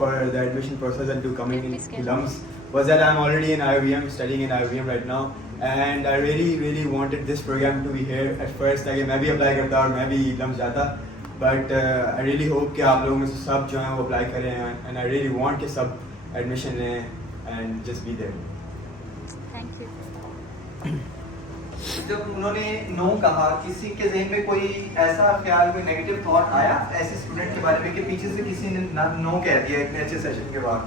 for the admission process and to coming in LUMS was that I'm already in IOVM, studying in IOVM right now, and I really wanted this program to be here at first. ताकि मैं भी अप्लाई करता और मैं भी LUMS जाता, but I really hope कि आप लोगों में से सब जो हैं वो अप्लाई करें, and I really want कि सब एडमिशन लें and just be there. Thank you. जब उन्होंने नो कहा, किसी के ज़हन में कोई ऐसा ख्याल, कोई नेगेटिव थॉट आया ऐसे स्टूडेंट के बारे में कि पीछे से किसी ने नो कह दिया इतने अच्छे सेशन के बाद,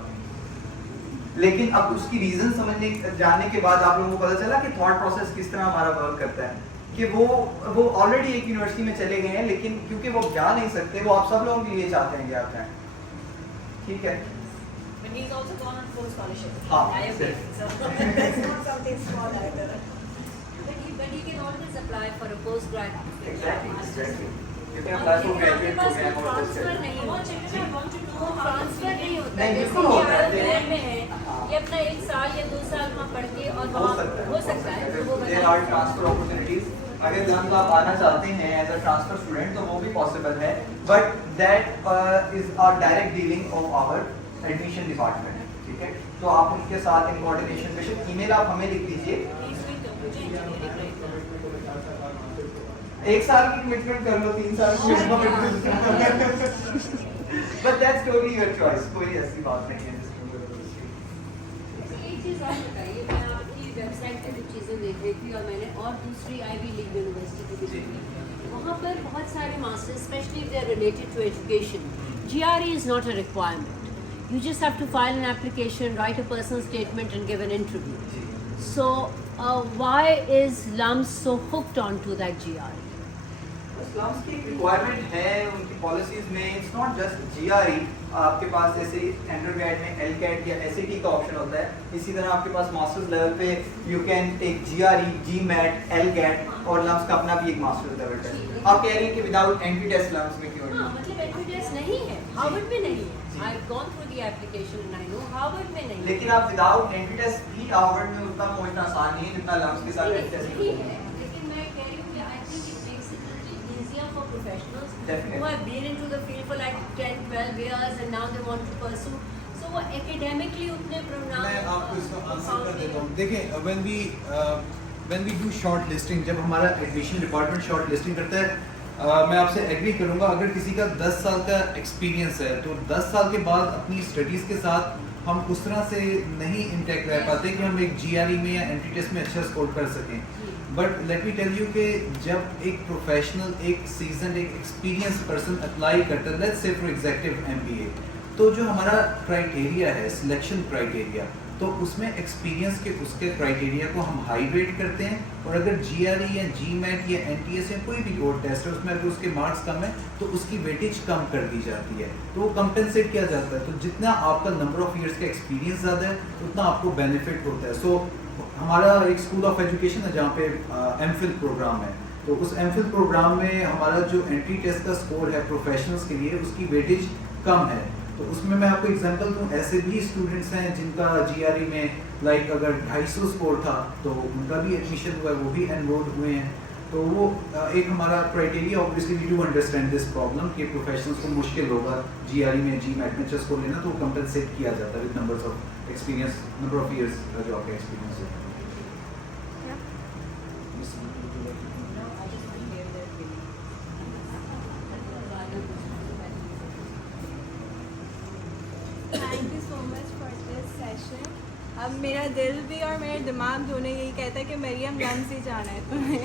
लेकिन अब उसकी रीजन समझने जानने के बाद आप लोगों को पता चला कि थॉट प्रोसेस किस तरह हमारा वर्क करता है, कि वो ऑलरेडी एक यूनिवर्सिटी में चले गए हैं, लेकिन क्योंकि वो जा नहीं सकते, वो आप सब लोगों के लिए चाहते हैं कि आप जाएं. ठीक है. But he's also gone on full scholarship. हाँ, So that's not something small either. But he can always apply for a postgrad. Exactly. You can apply for graduate program or transfer नहीं होता है, बिल्कुल होता है. जैसे में है ये अपना 1 साल या 2 साल वहाँ पढ़ के और वहाँ हो सकता है. There are transfer opportunities. अगर लम्स आप आना चाहते हैं एज अ ट्रांसफर स्टूडेंट तो वो भी पॉसिबल है, but that is a direct dealing of our admission department, ठीक है। तो आप उनके साथ इन कोऑर्डिनेशन बेशक ईमेल आप हमें लिख दीजिए, 1 साल की कमिटमेंट कर लो, 3 साल की commitment, but that's totally your choice, कोई ऐसी बात नहीं है। एक चीज़ और बताइए, मैं आपकी वेबसाइट पे कुछ चीज़ें देख रही थी और मैंने और दूसरी आईवी लीग यूनिवर्सिटी की भी देखी, वहाँ पर बहुत सारे masters specially they are related to education, GRE is not a requirement. You just have to file an application, write a personal statement and give an interview. So why is LUMS so hooked on to that GRE? LUMS की रिक्वायरमेंट है उनकी पॉलिसीज में, इट्स नॉट जस्ट GRE, आपके पास जैसे अंडरग्रेड में LCAT या SAT का ऑप्शन होता है, इसी तरह आपके पास मास्टर्स लेवल पे you can take GRE, GMAT, LCAT और लम्स का अपना भी एक मास्टर्स लेवल टेस्ट। आप कह रही हैं कि विदाउट एंट्री टेस्ट लम्स में क्यों नहीं? मतलब एंट्री टेस्ट नहीं है, हार्वर्ड में नहीं है। I've gone through the application and I know Harvard में नहीं है। लेकिन आप विदाउट एंट्री टेस्ट भी हार्वर्ड में उतना पहुंचना आसान नहीं है जितना लम्स के साथ एंट्री टेस्ट नहीं है, लेकिन मैं कह रही हूँ कि I think it makes it little easier for professionals Definitely. who have been into the field for like 10-12 years and now they want to pursue. So वो academically उतने program मैं आपको इसका आंसर कर देता हूँ। देखें, when we do short listing, जब हमारा एडमिशन डिपार्टमेंट शॉर्ट लिस्टिंग करता है, मैं आपसे एग्री करूँगा, अगर किसी का 10 साल का एक्सपीरियंस है तो 10 साल के बाद अपनी स्टडीज़ के साथ हम उस तरह से नहीं इंटैक्ट रह पाते कि हम एक GRE में या एंट्री टेस्ट में अच्छा स्कोर कर सकें। But let me tell you कि जब एक प्रोफेशनल, एक सीजन, एक एक्सपीरियंस पर्सन अप्लाई करता है, लेट्स से फॉर एग्जीक्यूटिव MBA, तो जो हमारा क्राइटेरिया है, सिलेक्शन क्राइटेरिया, तो उसमें एक्सपीरियंस के उसके क्राइटेरिया को हम हाई रेट करते हैं, और अगर GRE या GMAT या NTS या कोई भी और टेस्ट है उसमें अगर उसके मार्क्स कम है तो उसकी वेटेज कम कर दी जाती है, तो वो कंपेंसेट किया जाता है। तो जितना आपका नंबर ऑफ ईयर्स का एक्सपीरियंस ज़्यादा है उतना आपको बेनिफिट होता है। सो हमारा एक स्कूल ऑफ एजुकेशन है जहाँ पे MPhil प्रोग्राम है, तो उस MPhil प्रोग्राम में हमारा जो एंट्री टेस्ट का स्कोर है प्रोफेशनल्स के लिए उसकी वेटेज कम है। तो उसमें मैं आपको एग्जांपल दूं, ऐसे भी स्टूडेंट्स हैं जिनका GRE में लाइक अगर 250 स्कोर था तो उनका भी एडमिशन हुआ है, वो भी एनरोल्ड हुए हैं। तो वो एक हमारा criteria, obviously we do understand this problem कि प्रोफेशनल्स को मुश्किल होगा GRE में GMAT में अच्छा स्कोर लेना, तो वो कंपनसेट किया जाता है with numbers of experience, number of years का जो आपका एक्सपीरियंस है। Thank you so much for this session. अब मेरा दिल भी और मेरा दिमाग दोनों यही कहता है कि मरियम लम्स ही जाना है तुम्हें।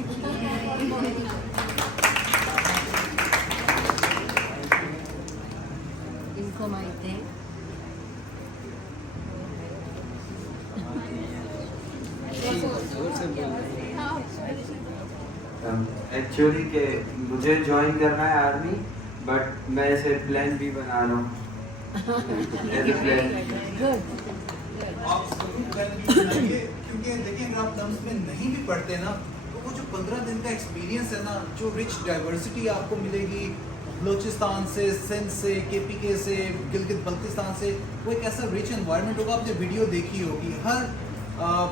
इनको मानते हैं। एक्चुअली के मुझे ज्वाइन करना है आर्मी, बट मैं इसे प्लान भी बना रहा हूँ। क्योंकि देखिए अगर आप लम्स में नहीं भी पढ़ते ना तो वो जो 15 दिन का एक्सपीरियंस है ना, जो रिच डाइवर्सिटी आपको मिलेगी बलोचिस्तान से, सिंध से, KPK से, गिलगित बल्तिस्तान से, वो एक ऐसा रिच एनवायरनमेंट होगा। आपने वीडियो देखी होगी, हर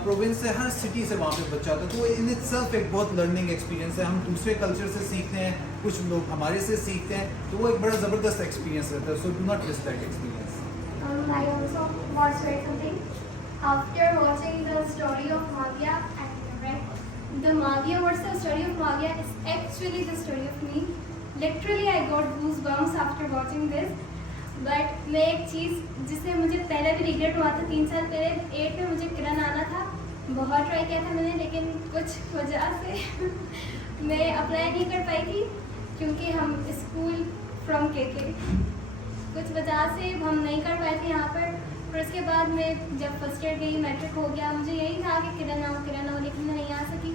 प्रोविंस से, हर सिटी से वहाँ पे बच्चा आता है, तो इन इटसेल्फ एक बहुत लर्निंग एक्सपीरियंस है। हम दूसरे कल्चर से सीखते हैं, कुछ लोग हमारे से सीखते हैं, तो वो एक बड़ा ज़बरदस्त एक्सपीरियंस रहता है। So do not miss that experience. I also want to say something. After watching the story of Magya, the Magya, what's the story of Magya is actually the story of me. Literally, I got goosebumps after watching this. But मैं एक चीज़ जिससे मुझे पहले भी रिग्रेट हुआ था, 3 साल पहले 8 में मुझे किरण आना था, बहुत ट्राई किया था मैंने, लेकिन कुछ वजह से मैं अप्लाई नहीं कर पाई थी, क्योंकि हम स्कूल फ्रॉम KK कुछ वजह से हम नहीं कर पाए थे यहाँ पर। फिर उसके बाद मैं जब फर्स्ट ईयर गई, मैट्रिक हो गया, मुझे यही था कि किरण आओ, लेकिन मैं नहीं आ सकी।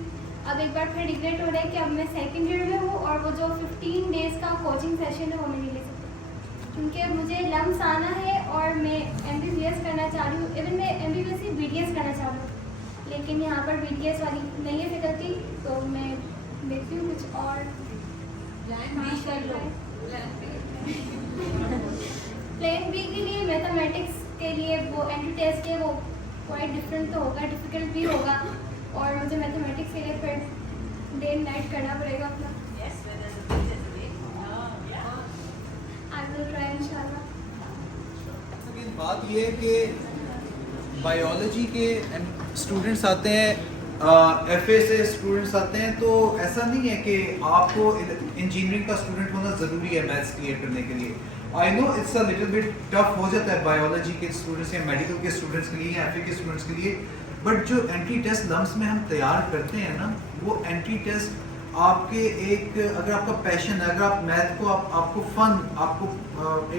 अब एक बार फिर रिग्रेट हो रहा है कि अब मैं सेकंड ईयर में हूँ और वो जो 15 डेज़ का कोचिंग सेशन है वो मैं नहीं ले सकती, क्योंकि मुझे लम्स आना है और मैं MBBS करना चाह रही हूँ। इवन मैं MBBS ही BDS करना चाह रही हूँ, लेकिन यहाँ पर BDS वाली नहीं है फैकल्टी, तो मैं देखती हूँ कुछ और प्लान बी के लिए मैथमेटिक्स के लिए वो एंट्री टेस्ट है, वो क्वाइट डिफरेंट तो होगा, डिफिकल्ट भी होगा, और मुझे मैथमेटिक्स के लिए फिर डे एंड नाइट करना पड़ेगा अपना। Yes, when there's a day, there's a day. Yeah. I will try इंशाल्लाह। लेकिन बात ये है कि बायोलॉजी के स्टूडेंट्स आते हैं, एफए से स्टूडेंट्स आते हैं, तो ऐसा नहीं है कि आपको इंजीनियरिंग का स्टूडेंट होना ज़रूरी है मैथ्स क्लियर करने के लिए। I know it's a little bit tough हो जाता है बायोलॉजी के स्टूडेंट्स या मेडिकल के स्टूडेंट्स के लिए या एफए के स्टूडेंट्स के लिए, बट जो एंट्री टेस्ट लम्स में हम तैयार करते हैं ना, वो एंट्री टेस्ट आपके एक, अगर आपका पैशन है, अगर आप मैथ को आपको फन, आपको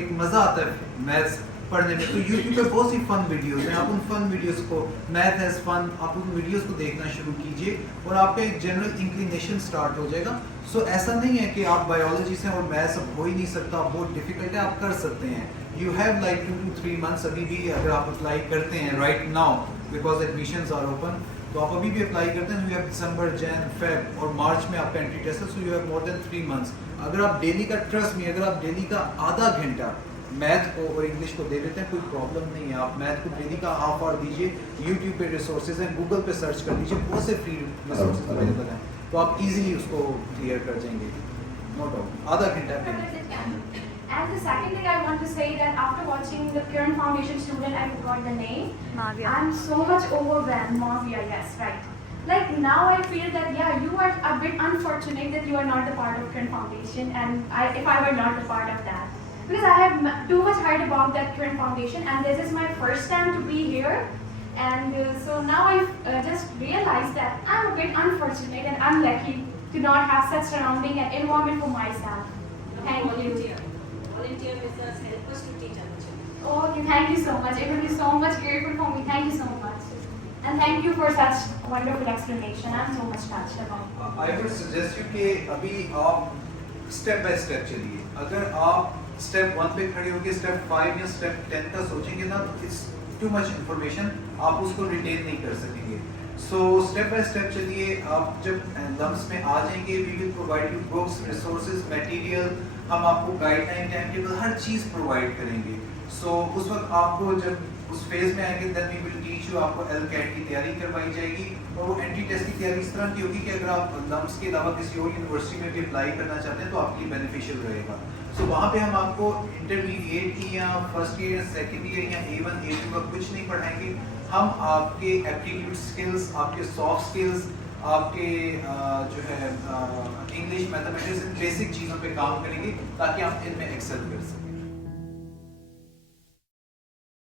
एक मज़ा आता है मैथ्स पढ़ने में, तो यूट्यूब पे बहुत सी फन वीडियोस हैं, आप उन फन वीडियोस को, मैथ हैज़ फन, आप उन वीडियोस को देखना शुरू कीजिए और आपका एक जनरल इंक्लिनेशन स्टार्ट हो जाएगा। सो ऐसा नहीं है कि आप बायोलॉजी से और मैथ्स अब हो ही नहीं सकता, बहुत डिफिकल्ट है, आप कर सकते हैं। You have like 2 to 3 months अभी भी, अगर आप अप्लाई करते हैं right now because admissions are open, तो आप अभी भी अप्लाई करते हैं, you have December, Jan, Feb और मार्च में आपका एंट्री टेस्ट है, so you have more than 3 months। अगर आप डेली का, ट्रस्ट में, अगर आप डेली का आधा घंटा मैथ को और इंग्लिश को दे देते हैं, कोई प्रॉब्लम नहीं है। आप मैथ को डेली का हाफ आवर दीजिए, यूट्यूब पे रिसोर्सेज हैं, गूगल पे सर्च कर लीजिए, बहुत से फ्री रिसोर्सेज अवेलेबल हैं, तो आप इजीली उसको क्लियर कर जाएंगे, नो डाउट, आधा घंटा। And the second thing I want to say that after watching the Kiran Foundation student, I forgot the name. Mavia. I'm so much overwhelmed. Mavia, yes, right. Like now I feel that yeah, you are a bit unfortunate that you are not a part of Kiran Foundation, and if I were not a part of that, because I have too much heard about that Kiran Foundation, and this is my first time to be here, and so now I just realized that I'm a bit unfortunate and unlucky to not have such surrounding and environment for myself. Thank you. Volunteer with us, help us to teach other children. Okay, thank you so much. It will be so much grateful for me. Thank you so much. And thank you for such wonderful explanation. I'm so much touched about it. I would suggest you कि अभी आप स्टेप बाय स्टेप चलिए। अगर आप स्टेप 1 पे खड़े होकर स्टेप 5 या स्टेप 10 का सोचेंगे ना, तो इट्स टू मच इंफॉर्मेशन, आप उसको रिटेन नहीं कर सकेंगे। सो स्टेप बाय स्टेप चलिए। आप जब लम्स में आ जाएंगे, we will provide you books, resources, material, हम आपको गाइडलाइन, टाइम टेबल, हर चीज़ प्रोवाइड करेंगे। सो उस वक्त आपको जब उस फेज में आएंगे, then we will teach you, आपको LCAT की तैयारी करवाई जाएगी, और वो एंट्री टेस्ट की तैयारी इस तरह की होगी कि अगर आप लम्स के अलावा किसी और यूनिवर्सिटी में भी अप्लाई करना चाहते हैं तो आपके लिए बेनिफिशियल रहेगा। सो वहाँ पे हम आपको इंटरमीडिएट की या फर्स्ट ईयर या सेकेंड ईयर या A1 A2 का कुछ नहीं पढ़ाएंगे। हम आपके एप्टीट्यूड स्किल्स, आपके सॉफ्ट स्किल्स, आपके जो है इंग्लिश, मैथमेटिक्स, इन बेसिक चीज़ों पे काम करेंगे ताकि आप इनमें एक्सेल कर सकें।